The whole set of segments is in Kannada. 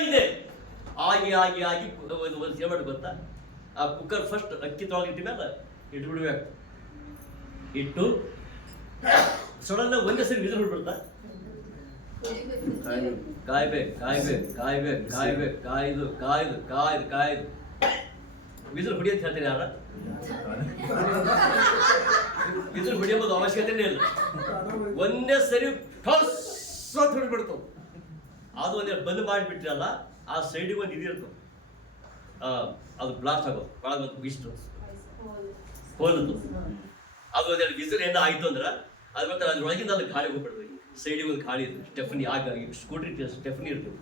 ಇದೆ. ಆಗಿ ಒಂದು ಸೇವೆ ಮಾಡಿ ಗೊತ್ತಾ, ಆ ಕುಕ್ಕರ್ ಫಸ್ಟ್ ಅಕ್ಕಿ ತೊಳೆದು ಇಟ್ಟ ಮೇಲೆ ಇಟ್ಬಿಡ್ಬೇಕು. ಇಟ್ಟು ಸಡನ್ ಒಂದೇ ಸರಿ ವಿಸಿಲ್ ಬಿಡ್ಬಿಡ್ತಾ. ಕಾಯ್ದು ವಿಸಿಲ್ ಹೊಡಿ ಅಂತ ಹೇಳ್ತೀನಿ. ಯಾರ ವಿಸಿಲ್ ಹೊಡಿಯೋದು ಅವಶ್ಯಕತೆನೇ ಇಲ್ಲ. ಒಂದೇ ಸರಿ ಹಿಡ್ಬಿಡ್ತು. ಅದು ಒಂದೇ ಬಂದ್ ಮಾಡಿಬಿಟ್ರಲ್ಲ, ಆ ಸೈಡಿಗೆ ಒಂದು ಇದಿರ್ತದೆ, ಅದು ಬ್ಲಾಸ್ಟ್ ಆಗೋದು ಒಳಗೆ ಇಷ್ಟು ಹೋಲದು. ಅದು ಒಂದೆರಡು ವಿಸಿಲ್ ಏನೋ ಆಯ್ತು ಅಂದ್ರೆ ಅದು ಮತ್ತೆ ಅದ್ರೊಳಗಿಂದ ಅಲ್ಲಿ ಗಾಳಿ ಹೋಗ್ಬಿಡ್ಬೇಕು. ಸೈಡಿಗೆ ಒಂದು ಗಾಳಿ ಇರ್ತದೆ, ಸ್ಟೆಫನಿ ಆಗ ಸ್ಕೂಟ್ರಿ ಸ್ಟೆಫನಿ ಇರ್ತದೆ.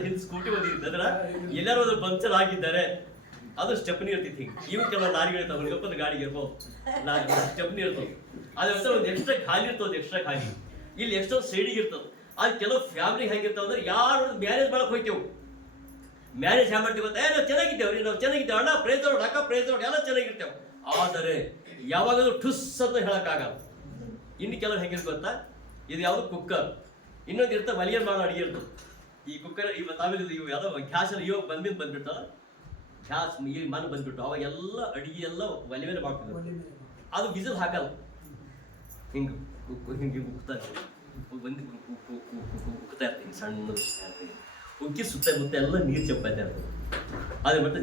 ಹಿಂದೆ ಸ್ಕೂಟಿ ಒಂದು ಇರ್ತದ್ರ, ಎಲ್ಲಾರು ಒಂದು ಪಂಕ್ಚರ್ ಆಗಿದ್ದಾರೆ, ಅದು ಸ್ಟೆಪ್ನಿ ಇರ್ತೈತಿ. ಇವು ಕೆಲವು ಲಾರಿಗಳು ಇರ್ತಾವೆ, ಒಂದು ಗಾಡಿಗೆ ಇರ್ಬೋದು, ಸ್ಟೆಪ್ನಿ ಇರ್ತವೆ. ಅದ್ರ ಒಂದು ಎಕ್ಸ್ಟ್ರಾ ಖಾಲಿ ಇರ್ತದೆ, ಎಕ್ಸ್ಟ್ರಾ ಖಾಲಿ ಇಲ್ಲಿ ಎಕ್ಸ್ಟ್ರಾ ಸೈಡಿಗೆ ಇರ್ತದೆ. ಅದು ಕೆಲವು ಫ್ಯಾಮಿಲಿ ಹೆಂಗಿರ್ತಾವ ಅಂದ್ರೆ, ಯಾರು ಮ್ಯಾರೇಜ್ ಮಾಡಕ್ ಹೋಗ್ತೇವೆ, ಮ್ಯಾರೇಜ್ ಹ್ಯಾಂಗ ಮಾಡ್ತೀವಿ ಗೊತ್ತಾ, ನಾವು ಚೆನ್ನಾಗಿದ್ದೇವ್ರಿ, ನಾವು ಚೆನ್ನಾಗಿದ್ದೇವೆ, ಅಣ್ಣ ಪ್ರೈಸ್ ರೋಡ್, ಅಕ್ಕ ಪ್ರೈಸ್ ರೋಡ್, ಎಲ್ಲ ಚೆನ್ನಾಗಿರ್ತೇವೆ. ಆದರೆ ಯಾವಾಗಲೂ ಠುಸ್ ಅಂತ ಹೇಳಕ್ಕಾಗಲ್ಲ. ಇನ್ನು ಕೆಲವು ಹೆಂಗಿರ್ ಗೊತ್ತಾ, ಇದು ಯಾವುದು ಕುಕ್ಕರ್, ಇನ್ನೊಂದು ಇರ್ತದೆ ಒಲೆಯಲ್ಲಿ ಮಾಡೋ ಅಡಿಗೆ ಇರ್ತದೆ. ಈ ಕುಕ್ಕರ್ ತಾವೇಲಿ ಇವು ಯಾವ್ದೋ ಗ್ಯಾಸಲ್ಲಿ ಇವಾಗ ಬಂದ್ಬಿಟ್ಟಲ್ಲ, ಗ್ಯಾಸ್ ಈ ಮಣ್ಣು ಬಂದ್ಬಿಟ್ಟು ಅವಾಗ ಎಲ್ಲ ಅಡಿಗೆ ಎಲ್ಲ ಒಲೆ ಮೇಲೆ ಮಾಡ್ತಿದ್ರು. ಅದು ವಿಸಿಲ್ ಹಾಕಲ್ಲ, ಹಿಂಗೆ ಉಕ್ತಾ ಇರ್ತೀನಿ, ಉಕ್ತಾ ಇರ್ತೀನಿ, ಸಣ್ಣ ಉಕ್ಕಿ ಸುತ್ತ ಎಲ್ಲ ನೀರು ಚಪ್ಪಾಯ್ತಾ ಇರ್ತದೆ. ಅದೇ ಮತ್ತೆ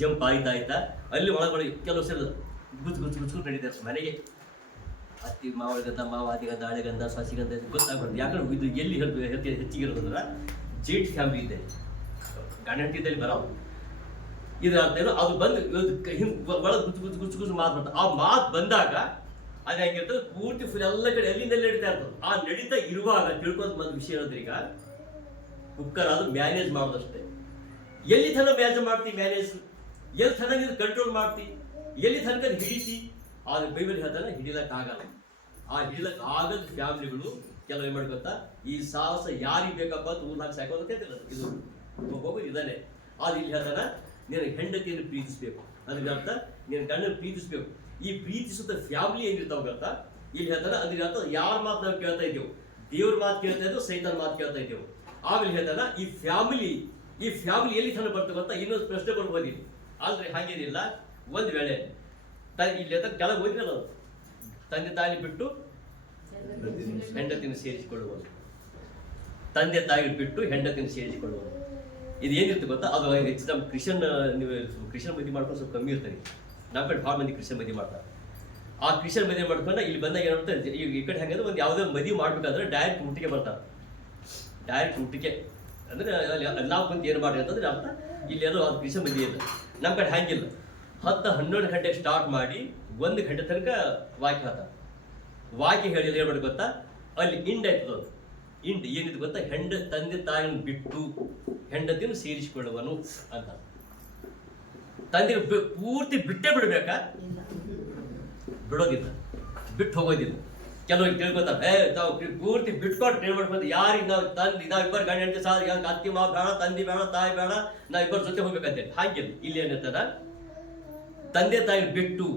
ಜಂಪ್ ಆಯ್ತಾ ಅಲ್ಲಿ ಒಳಗಡೆ ಕೆಲವು ಸಲ ಗುಚ್ಚು ನಡೀತಾರೆ ಮನೆಗೆ. ಅತ್ತಿ ಮಾವಳಿಗಂಧ, ಮಾವಾದಿಗಂಧ, ಹಳೆಗಂಧ, ಸಸಿಗಂಧ ಗೊತ್ತಾಗ್ಬಾರ್ದು. ಯಾಕಂದ್ರೆ ಇದು ಎಲ್ಲಿ ಹೆಚ್ಚಿಗಿರೋದಂದ್ರೆ ಜೇಟ್ ಫ್ಯಾಮಿಲಿ ಇದೆ, ಗಂಡ ಹೆಂಡತಿದ್ದಲ್ಲಿ ಬರೋದು. ಇದ್ರ ಅರ್ಥ ಏನು, ಅದು ಬಂದು ಒಳಗೆ ಗುಚ್ಚು ಮಾತು ಆ ಮಾತು ಬಂದಾಗ ಅದು ಹೆಂಗಿರ್ತದೆ, ಪೂರ್ತಿ ಫುಲ್ ಎಲ್ಲ ಕಡೆ ಎಲ್ಲಿಂದ ನಡೀತಾ ಇರ್ತದೆ. ಆ ನಡೀತಾ ಇರುವಾಗ ತಿಳ್ಕೊಂಡು ಒಂದು ವಿಷಯ ಹೇಳಿದ್ರೆ, ಈಗ ಕುಕ್ಕರ್ ಅದು ಮ್ಯಾನೇಜ್ ಮಾಡೋದಷ್ಟೇ. ಎಲ್ಲಿ ತನಕ ಮ್ಯಾನೇಜ್ ಮಾಡ್ತೀವಿ, ಮ್ಯಾನೇಜ್ ಎಲ್ಲಿ ತನಕ ಇದು ಕಂಟ್ರೋಲ್ ಮಾಡ್ತೀವಿ, ಎಲ್ಲಿ ತನಕ ಹಿಡಿತಿ. ಆದ್ರೆ ಬೈಬಲ್ ಹೇಳ್ತಾನೆ ಹಿಡಿಲಕ್ಕಾಗಲ್ಲ. ಆ ಹಿಡಿಲಕ್ಕಾಗದ ಫ್ಯಾಮಿಲಿಗಳು ಕೆಲವು ಏನ್ ಮಾಡ್ಕೊತಾ, ಈ ಸಾಹಸ ಯಾರಿಗೆ ಬೇಕಪ್ಪ ಅಂತ ಊರ್ನಾಗ ಸಾಕೋದು ಕೇಳ್ತಿಲ್ಲ, ಇದು ಹೋಗೋದು ಇದಾನೆ. ಆದ್ರೆ ಇಲ್ಲಿ ಹೇಳ್ತಾನ, ನೀನು ಹೆಂಡತಿಯನ್ನು ಪ್ರೀತಿಸ್ಬೇಕು, ಅದ್ರ ಅರ್ಥ ನೀನು ಗಂಡನ ಪ್ರೀತಿಸ್ಬೇಕು. ಈ ಪ್ರೀತಿಸುತ್ತ ಫ್ಯಾಮಿಲಿ ಏನಿರ್ತಾವ ಗೊತ್ತಾ, ಇಲ್ಲಿ ಹೇಳ್ತಾನೆ ಅದ್ರ ಅರ್ಥ ಯಾರ ಮಾತು ನಾವು ಕೇಳ್ತಾ ಇದ್ದೇವೆ, ದೇವ್ರ ಮಾತು ಕೇಳ್ತಾ ಇದ್ದೇವೆ, ಸೈತಾನ್ ಮಾತು ಕೇಳ್ತಾ ಇದ್ದೇವೆ. ಆಮೇಲೆ ಹೇಳ್ತಾನ ಈ ಫ್ಯಾಮಿಲಿ ಎಲ್ಲಿ ತನಕ ಬರ್ತದೆ ಗೊತ್ತಾ. ಇನ್ನೊಂದು ಪ್ರಶ್ನೆ ಬರ್ಬೋದು, ಆದ್ರೆ ಹಾಗೇನಿಲ್ಲ. ಒಂದ್ ವೇಳೆ ಇಲ್ಲಿ ಕೆಳಗೆ ಹೋಗಿರಲ್ಲ, ತಂದೆ ತಾಯಿ ಬಿಟ್ಟು ಹೆಂಡತಿನ ಸೇರಿಸಿಕೊಳ್ಳುವುದು, ತಂದೆ ತಾಯಿ ಬಿಟ್ಟು ಹೆಂಡತಿನ ಸೇರಿಸಿಕೊಳ್ಳುವುದು, ಇದು ಏನಿರುತ್ತೆ ಗೊತ್ತಾ. ಅದು ಹೆಚ್ಚು ನಮ್ಮ ಕ್ರಿಶ್ಚಿಯನ್ ಮದುವೆ ಮಾಡ್ಕೊಂಡು ಸ್ವಲ್ಪ ಕಮ್ಮಿ ಇರ್ತಾರೆ. ನಮ್ಮ ಕಡೆ ಭಾಳ ಮಂದಿ ಕ್ರಿಶ್ಚಿಯನ್ ಮದುವೆ ಮಾಡ್ತಾರೆ. ಆ ಕ್ರಿಶ್ಚಿಯನ್ ಮದುವೆ ಮಾಡ್ಕೊಂಡು ಇಲ್ಲಿ ಬಂದಾಗ ಏನಾಗುತ್ತೆ, ಈಗ ಈ ಕಡೆ ಹೆಂಗಂದ್ರೆ ಒಂದು ಯಾವುದೇ ಮದುವೆ ಮಾಡ್ಬೇಕಾದ್ರೆ ಡೈರೆಕ್ಟ್ ಊಟಿಗೆ ಬರ್ತಾರೆ. ಡೈರೆಕ್ಟ್ ಊಟಕ್ಕೆ ಅಂದ್ರೆ ನಾವು ಬಂದು ಏನು ಮಾಡಿ ಅಂತಂದ್ರೆ ಅರ್ಥ ಇಲ್ಲಿ ಏನೋ ಅದು ಕ್ರಿಶ್ಚಿಯನ್ ಮದುವೆ ಇಲ್ಲ. ನಮ್ಮ ಕಡೆ ಹ್ಯಾಂಗಿಲ್ಲ, 10-12 ಗಂಟೆಗೆ ಸ್ಟಾರ್ಟ್ ಮಾಡಿ 1 ಗಂಟೆ ತನಕ ವಾಕ್ಯ ಹೇಳ್ತಾರೆ. ವಾಕ್ಯ ಹೇಳಿದ್ರೆ ಏನು ಮಾಡಿ ಗೊತ್ತಾ, ಅಲ್ಲಿ ಇಂಡ್ ಆಯ್ತದ. ಇಂಡ್ ಏನಿದೆ ಗೊತ್ತಾ, ತಂದೆ ತಾಯಿನ ಬಿಟ್ಟು ಹೆಂಡತಿಯನ್ನು ಸೇರಿಸಿಕೊಳ್ಳುವನು ಅಂತ. ತಂದೆ ಪೂರ್ತಿ ಬಿಟ್ಟೇ ಬಿಡ್ಬೇಕಾ, ಬಿಡೋದಿಲ್ಲ, ಬಿಟ್ಟು ಹೋಗೋದಿಲ್ಲ. ಕೆಲವರಿಗೆ ತಿಳ್ಕೊತಾರೆ, ತಾವು ಪೂರ್ತಿ ಬಿಟ್ಕೊಟ್ಟು ಟ್ರೈನ್ ಮಾಡ್ಬೋದು. ಯಾರಿಗೆ ನಾವಿಬ್ಬರು ಗಂಡ ಹೆಂಡತಿ ಸಾಲ, ಅತ್ತಿ ಮಾವ ಬೇಡ, ತಂದೆ ಬೇಡ, ತಾಯಿ ಬೇಡ, ನಾವಿಬ್ಬರು ಜೊತೆ ಹೋಗ್ಬೇಕಂತೇಳಿ ಹಾಗಿಲ್ಲ. ಇಲ್ಲಿ ಏನಿರ್ತದ, ತಂದೆ ತಾಯಿ ಬಿಟ್ಟು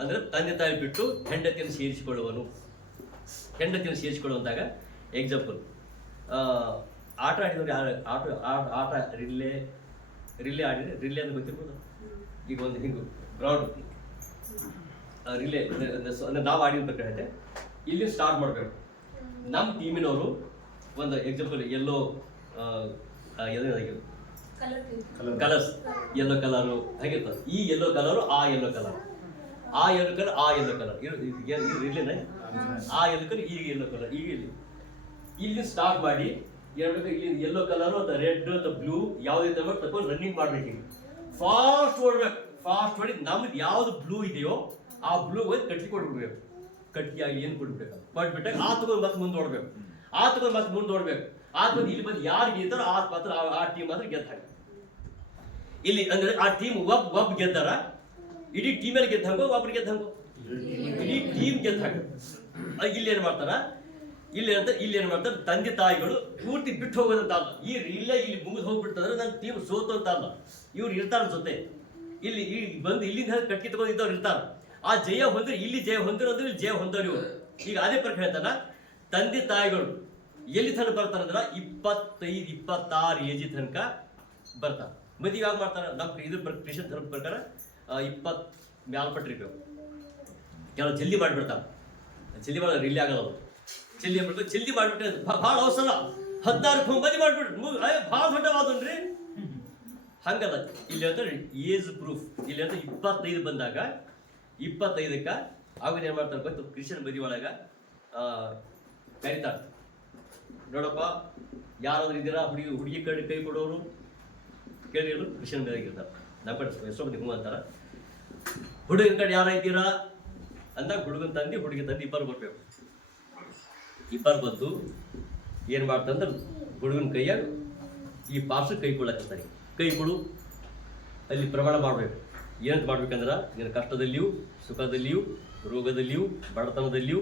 ಅಂದ್ರೆ ತಂದೆ ತಾಯಿ ಬಿಟ್ಟು ಹೆಂಡತಿಯನ್ನು ಸೇರಿಸಿಕೊಳ್ಳುವನು. ಹೆಂಡತಿಯನ್ನು ಸೇರಿಸಿಕೊಳ್ಳುವಂತಾಗ ಎಕ್ಸಾಂಪಲ್, ಆಟ ಆಡಿದವ್ರು ಯಾರು ಆಟ ರಿಲೇ ಆಡಿದ್ರೆ, ರಿಲೇ ಅಂತ ಗೊತ್ತಿರ್ಬೋದು. ಈಗ ಒಂದು ಹಿಂಗೆ ಗ್ರೌಂಡ್ ರಿಲೇ ಅಂದ್ರೆ ನಾವು ಆಡಿದ ಪ್ರಕಾರ ಇಲ್ಲಿ ಸ್ಟಾರ್ಟ್ ಮಾಡಬೇಕು. ನಮ್ಮ ಟೀಮಿನವರು ಒಂದು ಎಕ್ಸಾಂಪಲ್ ಎಲ್ಲೋ ಕಲರ್ಸ್, ಯೆಲ್ಲೋ ಕಲರು ಹಾಗಿರ್ತದೆ. ಈ ಯೆಲ್ಲೋ ಕಲರು, ಆ ಯೆಲ್ಲೋ ಕಲರ್, ಆ ಯೆಲ್ಲೋ ಕಲರ್, ಆ ಯೆಲ್ಲೋ ಕಲರ್ ರಿಲೇನ, ಆ ಯೆಲ್ಲೋ ಕಲರ್, ಈ ಯೆಲ್ಲೋ ಕಲರ್. ಈಗ ಇಲ್ಲಿ ಸ್ಟಾರ್ಟ್ ಮಾಡಿ ಇಲ್ಲಿ ಯೆಲ್ಲೋ ಕಲರು ಅಥವಾ ರೆಡ್ ಅಥವಾ ಬ್ಲೂ ಯಾವ್ದು ತಗೊಂಡು ರನ್ನಿಂಗ್ ಮಾಡ್ಬೇಕು. ಈಗ ಫಾಸ್ಟ್ ಓಡ್ಬೇಕು. ಫಾಸ್ಟ್ ಓಡಿ ನಮ್ದು ಯಾವ್ದು ಬ್ಲೂ ಇದೆಯೋ ಆ ಬ್ಲೂ ಹೋಗಿ ಕಟ್ಟಿ ಕೊಟ್ಬಿಡ್ಬೇಕು. ಕಟ್ಟಿಯಾಗಿ ಏನು ಕೊಟ್ಬಿಡ್ಬೇಕು, ಕೊಟ್ಬಿಟ್ಟಾಗ ಆ ತಗೊಂಡು ಮತ್ತೆ ಮುಂದೆ ಓಡ್ಬೇಕು, ಆ ತಗೊಂಡು ಮತ್ತೆ ಮುಂದೆ ಓಡ್ಬೇಕು. ಆ ತಗೊಂಡು ಇಲ್ಲಿ ಬಂದು ಯಾರು ಗೆದ್ದಾರೋ ಆ ಮಾತ್ರ ಆ ಟೀಮ್ ಮಾತ್ರ ಗೆದ್ದ. ಇಲ್ಲಿ ಅಂದ್ರೆ ಆ ಟೀಮ್ ಒಬ್ಬ ಗೆದ್ದಾರ, ಇಡೀ ಟೀಮಲ್ಲಿ ಗೆದ್ದ ಹಂಗೋ, ಒಬ್ರು ಗೆದ್ದ ಹಂಗೋ, ಇಡೀ ಟೀಮ್ ಗೆದ್ದ ಹಂಗ. ಇಲ್ಲಿ ಏನ್ ಮಾಡ್ತಾರ, ಇಲ್ಲಿ ಏನ್ ಮಾಡ್ತಾರೆ, ತಂದೆ ತಾಯಿಗಳು ಪೂರ್ತಿ ಬಿಟ್ಟು ಹೋಗೋದಂತ ಅಲ್ಲ. ಇಲ್ಲಿ ಮುಗಿದು ಹೋಗ್ಬಿಡ್ತಂದ್ರೆ ನನ್ನ ಟೀಮ್ ಸೋತು ಅಂತ ಅಲ್ಲ, ಇವ್ರು ಇರ್ತಾರ ಜೊತೆ. ಇಲ್ಲಿ ಬಂದು ಇಲ್ಲಿಂದ ಕಟ್ಟಿ ತಗೊಂಡಿದ್ದವ್ರು ಇರ್ತಾರ. ಆ ಜಯ ಹೊಂದ್ರೆ ಇಲ್ಲಿ ಜಯ ಹೊಂದಿರೋದು ಇಲ್ಲಿ ಜಯ ಹೊಂದೋರು ಇವರು. ಈಗ ಅದೇ ಪ್ರಕಾರ ಹೇಳ್ತಾನ, ತಂದೆ ತಾಯಿಗಳು ಎಲ್ಲಿ ತನಕ ಬರ್ತಾರಂದ್ರ 25-26 ಏಜ್ ತನಕ ಬರ್ತಾರ. ಮದುವೆ ಯಾವಾಗ ಮಾಡ್ತಾರ? ನಮ್ಮ ಇದ್ರ ಕ್ರಿಶ್ಚಿಯನ್ ಧರ್ಮದ ಪ್ರಕಾರ 20 ಮ್ಯಾಲ್ಪಟ್ಟಿರ್ಬೇಕು. ಕೆಲವು ಜಲ್ದಿ ಮಾಡಿಬಿಡ್ತಾರೆ, ಜಲ್ದಿ ಮಾಡಿದ್ರೆ ಇಲ್ಲಿ ಆಗಲ್ಲ. ಜಲ್ದಿ ಮಾಡ್ಬಿಟ್ಟು ಜಲ್ದಿ ಮಾಡಿಬಿಟ್ರೆ ಭಾಳ ಅವಸರ, 16 ಮಂದಿ ಮಾಡಿಬಿಟ್ರು, ಭಾಳ ದೊಡ್ಡವಾದನ್ರಿ. ಹಂಗಲ್ಲ, ಇಲ್ಲಿ ಹೇಳ್ತಾರೆ ಏಜ್ ಪ್ರೂಫ್. ಇಲ್ಲಿ ಹೇಳ್ತಾರೆ 25 ಬಂದಾಗ 25ಕ್ಕೆ ಆವಾಗ ಏನು ಮಾಡ್ತಾರೆ ಗೊತ್ತು? ಕ್ರಿಶ್ಚಿಯನ್ ಮದುವೆ ಒಳಗೆ ಕರೀತಾರೆ, ನೋಡಪ್ಪ ಯಾರಾದ್ರೂ ಇದ್ದೀರಾ ಹುಡುಗಿ ಕಡೆ ಕೈ ಕೊಡೋರು ಕೇಳಿದ್ರು ಕ್ರಿಶ್ಚಿಯನ್ ಮದುವೆ ಇರ್ತಾರೆ. ನಮ್ಮ ಕಡೆ ಎಷ್ಟೋ ಮಂದಿ ಹ್ಞೂ ಅಂತಾರೆ. ಹುಡುಗನ ಕಡೆ ಯಾರ ಇದ್ದೀರಾ ಅಂದಾಗ ಹುಡುಗನ ತಂದು ಹುಡುಗಿ ತಂದು ಇಬ್ಬರು ಬರ್ಬೇಕು. ಇಬ್ಬರು ಬಂದು ಏನು ಮಾಡ್ತಂದ್ರೆ ಹುಡುಗನ ಕೈಯಾಗ ಈ ಪಾರ್ಶ್ವ ಕೈ ಕೊಡಕತ್ತಾರೆ. ಕೈ ಕೊಡು, ಅಲ್ಲಿ ಪ್ರಮಾಣ ಮಾಡಬೇಕು. ಏನಂತ ಮಾಡ್ಬೇಕಂದ್ರೆ, ನಿನ್ನ ಕಷ್ಟದಲ್ಲಿಯೂ ಸುಖದಲ್ಲಿಯೂ ರೋಗದಲ್ಲಿಯೂ ಬಡತನದಲ್ಲಿಯೂ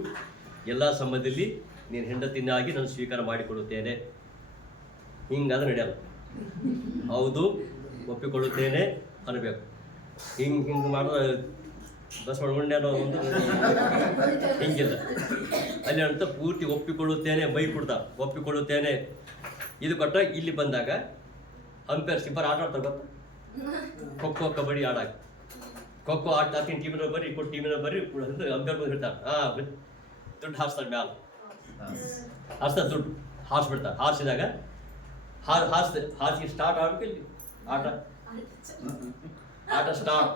ಎಲ್ಲ ಸಮಯದಲ್ಲಿ ನೀನು ಹೆಂಡತಿನಾಗಿ ನಾನು ಸ್ವೀಕಾರ ಮಾಡಿಕೊಡುತ್ತೇನೆ. ಹಿಂಗಾದ್ರೆ ನಡೆಯಲ್ಲ. ಹೌದು ಒಪ್ಪಿಕೊಳ್ಳುತ್ತೇನೆ ಅನ್ನಬೇಕು. ಹಿಂಗೆ ಮಾಡಿದ್ರೆ ಬಸವಣ್ಣ ಒಂದು ಹಿಂಗಿಲ್ಲ. ಅಲ್ಲಿ ಅಂತ ಪೂರ್ತಿ ಒಪ್ಪಿಕೊಳ್ಳುತ್ತೇನೆ ಬೈ ಕೊಡ್ತಾ ಒಪ್ಪಿಕೊಳ್ಳುತ್ತೇನೆ ಇದು ಕೊಟ್ಟ. ಇಲ್ಲಿ ಬಂದಾಗ ಅಂಪೇರ್ಸ್ ಇಬ್ಬರು ಆಟ ಆಡ್ತಾರೆ ಗೊತ್ತಾ? ಖೋ ಕಬಡ್ಡಿ ಆಡಾಕ. ಖೋ ಆಟ ಆಡ್ತೀನಿ, ಟೀಮಿನ ಬರ್ರಿ ಕೊಟ್ಟು ಟೀಮಿನ ಬರ್ರಿ ಅಂಪೇರ್ ಬಂದು ಹೇಳ್ತಾರೆ, ದುಡ್ಡು ಹಾರಿಸ್ತಾರೆ ಮ್ಯಾಲ ಹಾರಿಸ್ತಾರೆ, ದುಡ್ಡು ಹಾರಿಸ್ಬಿಡ್ತಾರೆ. ಹಾರಿಸಿದಾಗ ಹಾರಿಸಿ ಸ್ಟಾರ್ಟ್ ಆಗ್ಬೇಕು. ಇಲ್ಲಿ ಆಟ ಸ್ಟಾರ್ಟ್.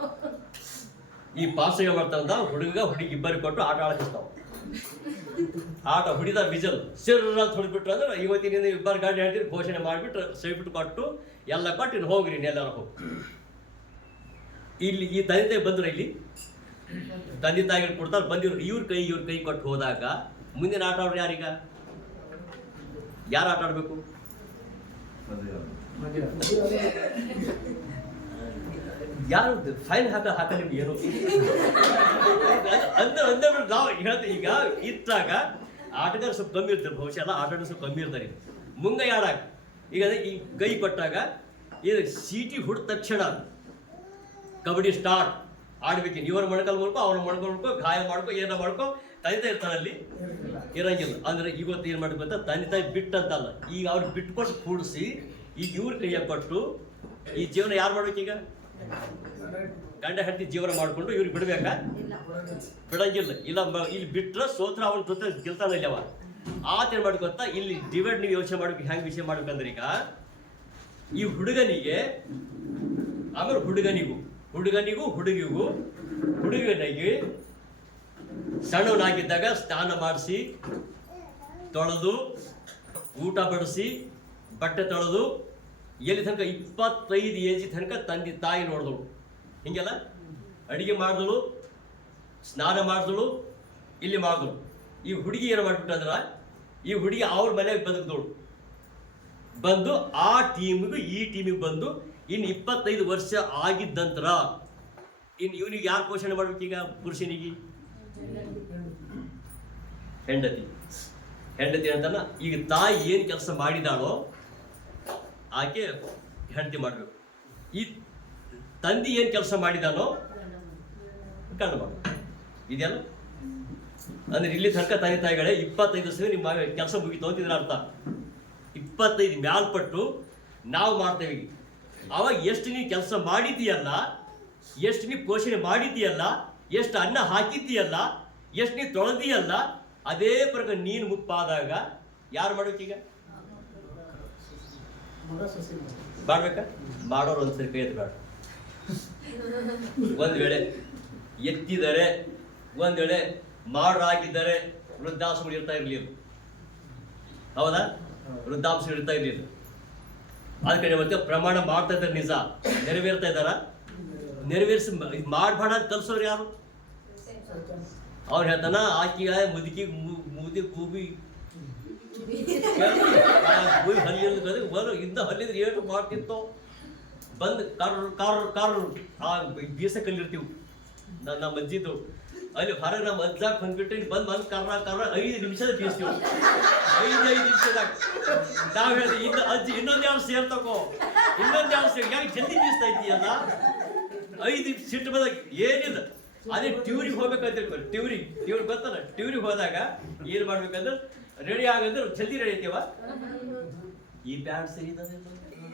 ಈ ಪಾಸ್ಗೆ ಬರ್ತಾರಂತ ಹುಡುಗ ಹುಡುಗಿ ಇಬ್ಬರಿಗೆ ಕೊಟ್ಟು ಆಟ ಆಡಕಿಸ್ತಾವ. ಆಟ ಹುಡಿದ ವಿಜಲ್ ಸಿರ್ರ ಅಂತ ಹೊಡಿಬಿಟ್ರು ಅಂದ್ರೆ ಇವತ್ತಿನಿಂದ ಇಬ್ಬರು ಗಾಡಿ ಆಡ್ತೀರಿ ಘೋಷಣೆ ಮಾಡಿಬಿಟ್ರು, ಸೈಬಿಟ್ಟು ಕೊಟ್ಟು ಎಲ್ಲ ಕೊಟ್ಟು ಇನ್ನು ಹೋಗ್ರಿ ಇನ್ನೆಲ್ಲರೂ ಹೋಗಿ. ಇಲ್ಲಿ ಈ ತಂದೆ ತಾಯಿ ಬಂದ್ರು, ಇಲ್ಲಿ ತಂದೆ ತಾಯಿಗಳು ಕೊಡ್ತಾರೆ. ಬಂದಿರು ಇವ್ರ ಕೈ ಕೊಟ್ಟು ಹೋದಾಗ ಮುಂದಿನ ಆಟ ಆಡ್ರಿ ಯಾರೀಗ? ಯಾರು ಆಟ ಆಡ್ಬೇಕು? ಯಾರು ಫೈನ್ ಹಾಕ ನಿಮ್ಗೆ ಏನು ಅಂದ್ರೆ ನಾವು ಹೇಳ್ತೀವಿ. ಈಗ ಇತ್ತಾಗ ಆಟಗಾರ ಸ್ವಲ್ಪ ಕಮ್ಮಿ ಇರ್ತಾರೆ, ಬಹುಶಃ ಎಲ್ಲ ಆಟಗಾರ ಸ್ವಲ್ಪ ಕಮ್ಮಿ ಇರ್ತಾರೆ. ಮುಂಗೈ ಆಡಾಕ ಈಗ ಈ ಕೈ ಕೊಟ್ಟಾಗ ಇದು ಸೀಟಿ ಹುಡ್ದ ತಕ್ಷಣ ಕಬಡ್ಡಿ ಸ್ಟಾರ್ಟ್ ಆಡ್ಬೇಕು. ಇವ್ರ ಮೊಣಕಲ್ ಮಾಡ್ಕೊ, ಅವ್ರ ಮೊಣಕಲ್ ಮಾಡ್ಕೊ, ಗಾಯ ಮಾಡ್ಕೊ, ಏನೋ ಮಾಡ್ಕೊ, ತಂದೆ ತಾಯಿ ಇರ್ತಾರಲ್ಲಿ ಇರಂಗಿಲ್ಲ. ಅಂದ್ರೆ ಇವತ್ತು ಏನು ಮಾಡ್ಬೇಕಂತ ತಂದೆ ತಾಯಿ ಬಿಟ್ಟಂತಲ್ಲ, ಈಗ ಅವ್ರು ಬಿಟ್ಕೊಟ್ಟು ಕೂಡಿಸಿ ಈಗ ಇವ್ರ ಕೈಯಾಗ ಕೊಟ್ಟು ಈ ಜೀವನ ಯಾರು ಮಾಡ್ಬೇಕೀಗ? ಗಂಡ ಹೆಂಡತಿ ಜೀವನ ಮಾಡ್ಕೊಂಡು ಇವ್ರಿಗೆ ಬಿಡ್ಬೇಕಾ? ಬಿಡಂಗಿಲ್ಲ. ಇಲ್ಲ ಇಲ್ಲಿ ಬಿಟ್ರೆ ಸೋತ್ರ ಅವನ ಜೊತೆ ಗೆಲ್ತಾನ ಇಲ್ಲ ಅವ. ಆತ ಏನ್ ಮಾಡ್ಕೊತ ಇಲ್ಲಿ ಡಿವೈಡ್ ನೀವು ಯೋಚನೆ ಮಾಡ್ಬೇಕು. ಹೆಂಗ್ ವಿಷಯ ಮಾಡ್ಬೇಕಂದ್ರೆ ಈಗ ಈ ಹುಡುಗನಿಗೆ ಆಮೇಲೆ ಹುಡುಗಿಗೂ ಹುಡುಗನಿಗೆ ಸಣ್ಣವನಾಗಿದ್ದಾಗ ಸ್ನಾನ ಮಾಡಿಸಿ ತೊಳೆದು ಊಟ ಬಡಿಸಿ ಬಟ್ಟೆ ತೊಳೆದು ಎಲ್ಲಿ ತನಕ 25 ಏಜ್ ತನಕ ತಂದೆ ತಾಯಿ ನೋಡಿದಳು. ಹಿಂಗೆಲ್ಲ ಅಡಿಗೆ ಮಾಡಿದಳು, ಸ್ನಾನ ಮಾಡಿದಳು, ಇಲ್ಲಿ ಮಾಡಿದಳು. ಈ ಹುಡುಗಿ ಏನು ಮಾಡ್ಬಿಟ್ಟಂದ್ರ ಈ ಹುಡುಗಿ ಅವ್ರ ಮನೆಗೆ ಬದುಕಿದಳು. ಬಂದು ಆ ಟೀಮಿಗೂ ಈ ಟೀಮಿಗೆ ಬಂದು ಇನ್ನು 25 ವರ್ಷ ಆಗಿದ್ದ ನಂತರ ಇನ್ನು ಇವನಿಗೆ ಯಾರು ಪೋಷಣೆ ಮಾಡ್ಬೇಕೀಗ? ಪುರುಷನಿಗೆ ಹೆಂಡತಿ ಅಂತಲ್ಲ. ಈಗ ತಾಯಿ ಏನು ಕೆಲಸ ಮಾಡಿದಾಳೋ ಆಕೆ ಹೆಂಡತಿ ಮಾಡಬೇಕು. ಈ ತಂದೆ ಏನು ಕೆಲಸ ಮಾಡಿದಾನೋ ಗಂಡ ಮಾಡಬೇಕು. ಇದೆಲ್ಲ ಅಂದ್ರೆ ಇಲ್ಲಿ ತನಕ ತಂದೆ ತಾಯಿಗಳೇ 25 ವರ್ಷ ನಿಮ್ಮ ಕೆಲಸ ಮುಗಿತು ಅಂತಿದ್ರೆ ಅರ್ಥ. 25 ಮ್ಯಾಲ್ಪಟ್ಟು ನಾವು ಮಾಡ್ತೇವೆ. ಅವಾಗ ಎಷ್ಟು ನೀನು ಕೆಲಸ ಮಾಡಿದ್ದೀಯಲ್ಲ, ಎಷ್ಟು ನೀ ಪೋಷಣೆ ಮಾಡಿದ್ದೀಯಲ್ಲ, ಎಷ್ಟು ಅನ್ನ ಹಾಕಿದ್ದೀಯಲ್ಲ, ಎಷ್ಟು ನೀ ತೊಳೆದಿಯಲ್ಲ, ಅದೇ ಪ್ರಕಾರ ನೀನು ಮುಪ್ಪಾದಾಗ ಯಾರು ಮಾಡ್ಬೇಕೀಗ? ಮಾಡ್ಬೇಕಾ? ಮಾಡೋರು ಒಂದ್ಸರಿ ಕೈ ಎತ್ತು ಬೇಡ. ಒಂದ್ ವೇಳೆ ಎತ್ತಿದರೆ, ಒಂದ್ ವೇಳೆ ಮಾಡಾಗಿದ್ದರೆ ವೃದ್ಧಾಶ್ರಮ ಇರ್ತಾ ಇರ್ಲಿಲ್ಲ. ಹೌದಾ? ವೃದ್ಧಾಶ್ರಮ ಇರ್ತಾ ಇರ್ಲಿಲ್ಲ. ಅದಕ್ಕೆ ಮತ್ತೆ ಪ್ರಮಾಣ ಮಾಡ್ತಾ ಇದ್ದಾರೆ, ನಿಜ ನೆರವೇರ್ತಾ ಇದ್ದಾರ? ನೆರವೇರಿಸಿ ಮಾಡ್ಬೇಡ ಅಂತ ಕಲ್ಸೋರು ಯಾರು? ಅವ್ರು ಹೇಳ್ತಾನ ಆಕಿಗ ಮುದುಕಿ ಮುದಿ ಕೂಬಿ ಇದ್ದ ಹಲ್ಲಿದ್ರೆ ಏಟು ಮಾಡ್ತಿತ್ತು. ಬಂದು ಕಾರು ಆ ಬೀಸ ಕಲ್ಲಿರ್ತೀವಿ ನಮ್ಮ ಅಜ್ಜಿದ್ದು. ಅಲ್ಲಿ ಹೊರಗೆ ನಮ್ಮ ಅಜ್ಜಾಕ್ ಬಂದ್ಬಿಟ್ಟು ಬಂದು ಕರ್ರ 5 ನಿಮಿಷದ ಬೀಸ್ತೀವಿ. 5 ನಿಮಿಷದಾಗ ನಾವು ಹೇಳ್ತೀವಿ ಇನ್ನು ಅಜ್ಜಿ ಇನ್ನೊಂದು ಯಾವ ಸೇರ್ ತಗೋ, ಇನ್ನೊಂದು ಯಾವ ಸೇರ್ ಯಾಕೆ ಜಲ್ದಿ ಬೀಸ್ತಾ ಇದ್ದೀಯಲ್ಲ. 5 ಸಿಟ್ಟು ಬಂದಾಗ ಏನಿಲ್ಲ ಅದೇ ಟ್ಯೂರಿಗೆ ಹೋಗ್ಬೇಕಂತ ತಿಳ್ಕೊಳ್ಳಿ. ಟ್ಯೂರಿಗೆ ಗೊತ್ತಲ್ಲ, ಟ್ಯೂರಿಗೆ ಹೋದಾಗ ಏನ್ ಮಾಡ್ಬೇಕಂದ್ರೆ ರೆಡಿ ಆಗಂದ್ರೆ ಜಲ್ದಿ ರೆಡಿ ಐತೀವ. ಈ ಪ್ಯಾಂಟ್ ಸರಿ ಇಲ್ಲೋ,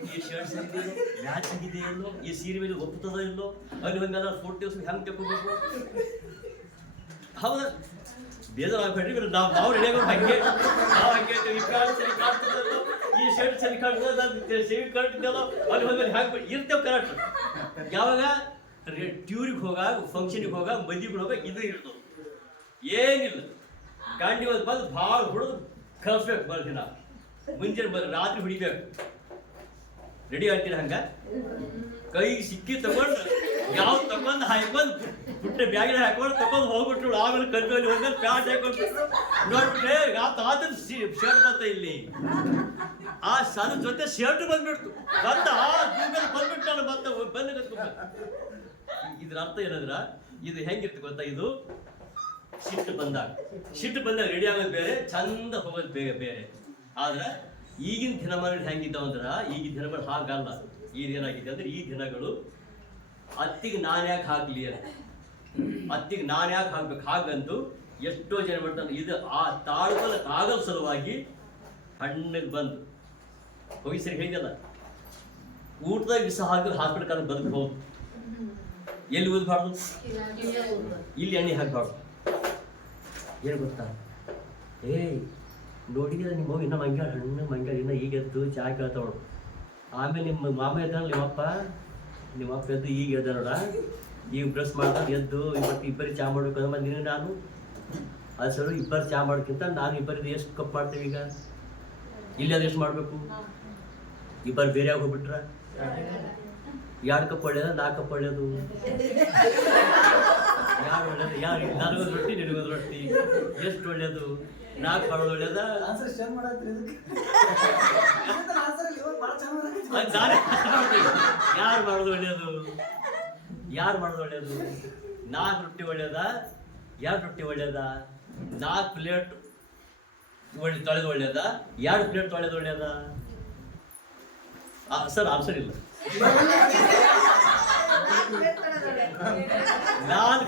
ಈ ಶರ್ಟ್ ಸರಿ ಇದೆಯೋ, ಮ್ಯಾಚ್ ಆಗಿದೆ ಇಲ್ಲೋ, ಈ ಸೀರೆ ಮೇಲೆ ಒಪ್ಪುತ್ತದೋ ಇಲ್ಲೋ, ಅಲ್ಲಿ ಒಂದೆಲ್ಲ ಫೋಟೋ ಹೆಂಗ್ ತಗೋಬೇಕು. ಹೌದಾ, ಬೇಜಾರಾಗ್ಬೇಡ್ರಿ, ನಾವು ರೆಡಿ ಆಗೋದು ಹಂಗೆ. ನಾವು ಹಂಗೆ ಈ ಪ್ಯಾಂಟ್ ಸರಿ ಕಾಣ್ತದಲ್ಲೋ, ಈ ಶರ್ಟ್ ಸರಿ ಕಾಣ್ತದ, ಸೇವಿ ಕಾಣ್ತಿದ್ದಲ್ಲೋ, ಅಲ್ಲಿ ಹೋದ್ಮೇಲೆ ಹ್ಯಾಂಗ ಇರ್ತೇವೆ ಕರೆಕ್ಟ್. ಯಾವಾಗ ಟ್ಯೂರಿಗೆ ಹೋಗಾಗ, ಫಂಕ್ಷನಿಗೆ ಹೋಗಾಗ, ಮದುವೆಗೆ ಹೋಗಾಗ ಇದು ಇರ್ತದೆ. ಏನಿಲ್ಲ, ಗಾಂಡಿ ಒಂದು ಬಂದು ಭಾಳ ಹುಡುದು ಕಳಿಸ್ಬೇಕು. ಬರ್ದಿನ ಮುಂಜಾನೆ ರಾತ್ರಿ ಹುಡಿಬೇಕು. ರೆಡಿ ಆಗ್ತೀರ ಹಂಗ ಕೈಗೆ ಸಿಕ್ಕಿ ತಗೊಂಡು ಯಾವ್ದು ತಗೊಂಡು ಹಾಕೊಂಡು ಪುಟ್ಟ ಬ್ಯಾಗಿನ ಹಾಕೊಂಡು ತಗೊಂಡು ಹೋಗ್ಬಿಟ್ರು. ಆಮೇಲೆ ಕಂಟ್ರೋಲ್ ಹೋದ್ಮೇಲೆ ಪ್ಯಾಂಟ್ ಹಾಕೊಂಡು ನೋಡ್ಬಿಟ್ರೆ ಆತ ಶರ್ಟ್ ಬಂತ ಇಲ್ಲಿ. ಆ ಸಣ್ಣ ಜೊತೆ ಶರ್ಟ್ ಬಂದ್ಬಿಡ್ತು. ಬಂದ ಬಂದ್ಬಿಟ್ಟು ನಾನು ಬಂದ ಇದ್ರ ಅರ್ಥ ಏನಂದ್ರ ಇದು ಹೆಂಗಿರ್ತು ಗೊತ್ತಾ, ಇದು ಸಿಟ್ಟು ಬಂದಾಗ ರೆಡಿ ಆಗೋದು ಬೇರೆ, ಚಂದ ಹೋಗೋದು ಬೇರೆ. ಆದ್ರೆ ಈಗಿನ ದಿನಮಾನಗಳು ಹೆಂಗಿದ್ದಾವಂದ್ರ, ಈಗಿನ ದಿನಗಳು ಹಾಗಲ್ಲ. ಏನಾಗಿದೆ ಅಂದ್ರೆ ಈ ದಿನಗಳು ಅತ್ತಿಗೆ ನಾನು ಯಾಕೆ ಹಾಕ್ಲಿ ಅಂತ, ಅತ್ತಿಗೆ ನಾನು ಯಾಕೆ ಹಾಕ್ಬೇಕು ಹಾಗಂತೂ ಎಷ್ಟೋ ಜನ ಮಾಡ್ತಾರೆ. ಇದು ಆ ತಾಳ್ಕೊಳಕ್ಕಾಗೋ ಸಲುವಾಗಿ ಹಣ್ಣಗೆ ಬಂದು ಹೋಗಿ ಸರಿ ಹೇಳಿದಲ್ಲ, ಊಟದಾಗ ವಿಷ ಹಾಕಿದ್ರೆ ಹಾಸ್ಪಿಟಲ್ ಕಾಲ ಬದುಕಬಹುದು. ಎಲ್ಲಿ ಓದ್ಬಾರ್ದು, ಇಲ್ಲಿ ಎಣ್ಣೆ ಹಾಕ್ಬಾರ್ದು. ಏನು ಗೊತ್ತಾ, ನೋಡಿದ್ರೆ ನಿಮ್ಮ ಹೋಗಿ ಇನ್ನೂ ಮಂಗ್ಯಾಳ ಹಣ್ಣು ಮಂಗ್ಯಾಳ ಇನ್ನೂ ಈಗ ಎದ್ದು ಚಾ ಕೇಳ್ತಾವಳು. ಆಮೇಲೆ ನಿಮ್ಮ ಮಾಮ ಎದ್ದಾನ, ನಿಮ್ಮಪ್ಪ ಎದ್ದು ಈಗ ಎದ್ದ ನೋಡ, ಈಗ ಬ್ರಷ್ ಮಾಡ್ದಾಗ ಎದ್ದು ಇಬ್ಬರಿಗೆ ಚಾ ಮಾಡ್ಬೇಕಂದ್ರೆ ಬಂದಿನಿ ನಾನು. ಅದು ಸರಿ ಇಬ್ಬರು ಚಾ ಮಾಡೋಕ್ಕಿಂತ ನಾನು ಇಬ್ಬರಿಗೆ ಎಷ್ಟು ಕಪ್ ಮಾಡ್ತೇವೆ. ಈಗ ಇಲ್ಲಿ ಅದು ಎಷ್ಟು ಮಾಡಬೇಕು, ಇಬ್ಬರು ಬೇರೆ ಹೋಗ್ಬಿಟ್ರ 2 ಕಪ್ ಒಳ್ಳೇದ, 4 ಕಪ್ ಒಳ್ಳೇದು. ಯಾರು ಒಳ್ಳೇದು, ಯಾರು ನನಗೊಂದು ರೊಟ್ಟಿ ನಿನಗೊಂದು ರೊಟ್ಟಿ, ಎಷ್ಟು ಒಳ್ಳೇದು? 4 ಮಾಡೋದು ಒಳ್ಳೇದ, ಯಾರು ಮಾಡೋದು ಒಳ್ಳೇದು? 4 ರೊಟ್ಟಿ ಒಳ್ಳೇದ, 2 ರೊಟ್ಟಿ ಒಳ್ಳೇದ? 4 ಪ್ಲೇಟ್ ತೊಳೆದು ಒಳ್ಳೇದ, 2 ಪ್ಲೇಟ್ ತೊಳೆದು ಒಳ್ಳೇದ? ಸರ್ ಆನ್ಸರ್ ಇಲ್ಲ. 4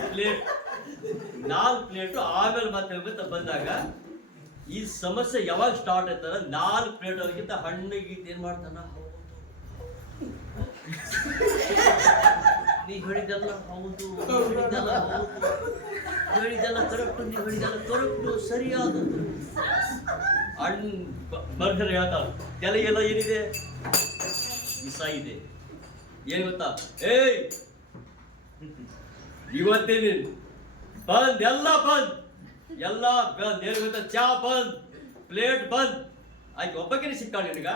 ಪ್ಲೇಟು ಆಮೇಲೆ ಮತ್ತೆ ಬಂದಾಗ ಈ ಸಮಸ್ಯೆ ಯಾವಾಗ ಸ್ಟಾರ್ಟ್ ಆಯ್ತಾರ, 4 ಪ್ಲೇಟ್ ಅದಕ್ಕಿಂತ ಹಣ್ಣಿಗೆ ಏನ್ ಮಾಡ್ತಾನ, ನೀ ಹೇಳಿದೆಲ್ಲ ಹೌದು, ಹೇಳಿದೆಲ್ಲ ಕರೆಕ್ಟು, ನೀ ಹೇಳಿದೆಲ್ಲ ಕರೆಕ್ಟು, ಸರಿಯಾದದ್ದು. ಹಣ್ಣು ಬರ್ತಾರೆ ಹೇಳ್ತಾವ, ಎಲ್ಲ ಏನಿದೆ ವಿಷ ಇದೆ. ಏನ್ ಗೊತ್ತಾ, ಇವತ್ತೇನಿ ಬಂದ್, ಎಲ್ಲ ಬಂದ್. ಏನ್ ಗೊತ್ತಾ, ಚಾ ಬಂದ್, ಪ್ಲೇಟ್ ಬಂದ್. ಆಯ್ತು, ಒಬ್ಬಕ್ಕೆ ಸಿಕ್ಕಾಳ ನಿನಗ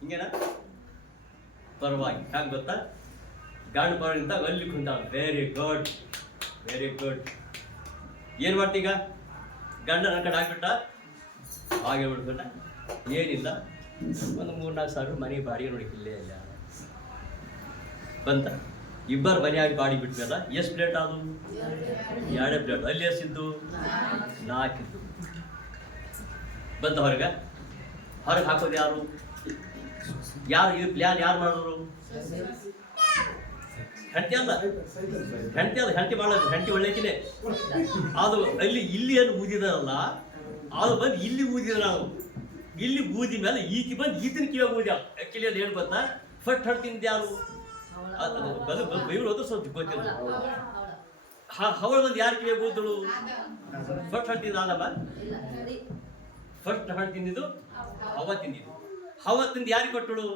ಹಿಂಗೇನ? ಪರವಾಗಿ ಹ್ಯಾಂಗ ಗೊತ್ತಾ, ಗಂಡು ಬರೋಂತ ಅಲ್ಲಿ ಕುಂತಾಳ. Very good. ಏನ್ ಮಾಡ್ತೀಗ, ಗಂಡ ನನ್ನ ಕಡೆ ಹಾಕ್ಬಿಟ್ಟ, ಹಾಗೆ ಬಿಡ್ಬಿಟ್ಟ. ಏನಿಲ್ಲ, ಒಂದು 3-4 ಸಾವಿರ ಮನೆ ಬಾಡಿಗೆ ನೋಡಿಕಿಲ್ಲೇ ಇಲ್ಲ ಬಂತ. ಇಬ್ಬರು ಮನೆಯಾಗಿ ಬಾಡಿ ಬಿಟ್ಮೇಲೆ ಎಷ್ಟು ಪ್ಲೇಟ್ ಆದವು? 2 ಪ್ಲೇಟ್. ಅಲ್ಲಿ ಎಷ್ಟಿದ್ದು? 4 ಇದ್ದು. ಬಂತ ಹೊರಗೆ ಹಾಕೋದು ಯಾರು? ಇದು ಪ್ಲ್ಯಾನ್ ಯಾರು ಮಾಡಿದ್ರು? ಹೆಂಡತಿ ಮಾಡೋದು, ಹೆಂಡತಿ ಒಳ್ಳೆಕಿನೇ. ಅದು ಇಲ್ಲಿ ಏನು ಊದಿದಲ್ಲ, ಅದು ಬಂದು ಇಲ್ಲಿ ಊದಿದ. ನಾವು ಇಲ್ಲಿ ಊದಿ ಮೇಲೆ ಈಕಿ ಬಂದು ಈತನ ಕಿವಿಯಾಗ ಊದ್ಯ. ಕಿಲಿಯಲ್ಲಿ ಏನು ಗೊತ್ತಾ, ಫಸ್ಟ್ ಹಡ್ತಿಂದ ಯಾರು? ಬೈರು ಸ್ವಲ್ಪ ಗೊತ್ತಿಲ್ಲ. ಹವಳ ಬಂದು ಯಾರು ಕಿವಿಯಾಗ ಊದಳು? ಫಸ್ಟ್ ಹಡ್ತಿದ್ದ ಆದಮ್ಮ. ಫಸ್ಟ್ ಹಣ್ಣು ತಿಂದಿದ್ದು ಹವ ತಿಂದು ಯಾರಿಗೆ ಕೊಟ್ಟಳು?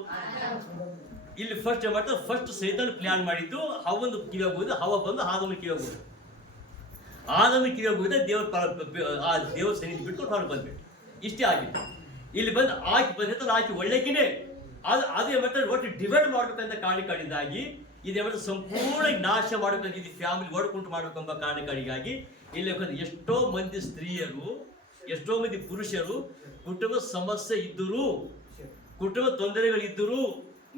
ಇಲ್ಲಿ ಫಸ್ಟ್ ಏನ್ ಮಾಡ್ತಾರೆ, ಫಸ್ಟ್ ಸೈತಾನ ಪ್ಲಾನ್ ಮಾಡಿದ್ದು ಹವೊಂದು ಕಿವಿಯಾಗ ಹೋಗಿದ್ದು, ಹವ ಬಂದು ಆದಮನ ಕಿವಿಯಾಗ ಹೋಗಿದ್ದು. ಆದಮನ ಕಿವಿಯಾಗ ಹೋಗಿದ್ದ ದೇವ್ರ ಸನ್ನಿಧಿ ಬಿಟ್ಟು ಹೊರಗೆ ಬಂದ್ಬಿಟ್ಟು. ಇಷ್ಟೇ ಆಗಿತ್ತು. ಇಲ್ಲಿ ಬಂದು ಆಕಿ ಬಂದಿತ್ತು, ಆಕಿ ಒಳ್ಳೆಕಿನೇ. ಅದು ಏನ್ ಮಾಡ್ತಾರೆ, ಒಟ್ಟು ಡಿವೈಡ್ ಮಾಡ್ಬೇಕಂತ ಕಾರಣಕ್ಕಾಗಿ ಇದೇ ಸಂಪೂರ್ಣ ನಾಶ ಮಾಡ್ಬೇಕಂತ, ಇದು ಫ್ಯಾಮಿಲಿ ಒಡ್ಕೊಂಡು ಮಾಡ್ಬೇಕೆಂಬ ಕಾರಣಕ್ಕಾಗಿ ಇಲ್ಲಿ ಎಷ್ಟೋ ಮಂದಿ ಸ್ತ್ರೀಯರು, ಎಷ್ಟೋ ಮಂದಿ ಪುರುಷರು ಕುಟುಂಬ ಸಮಸ್ಯೆ ಇದ್ದರು, ಕುಟುಂಬ ತೊಂದರೆಗಳಿದ್ದರು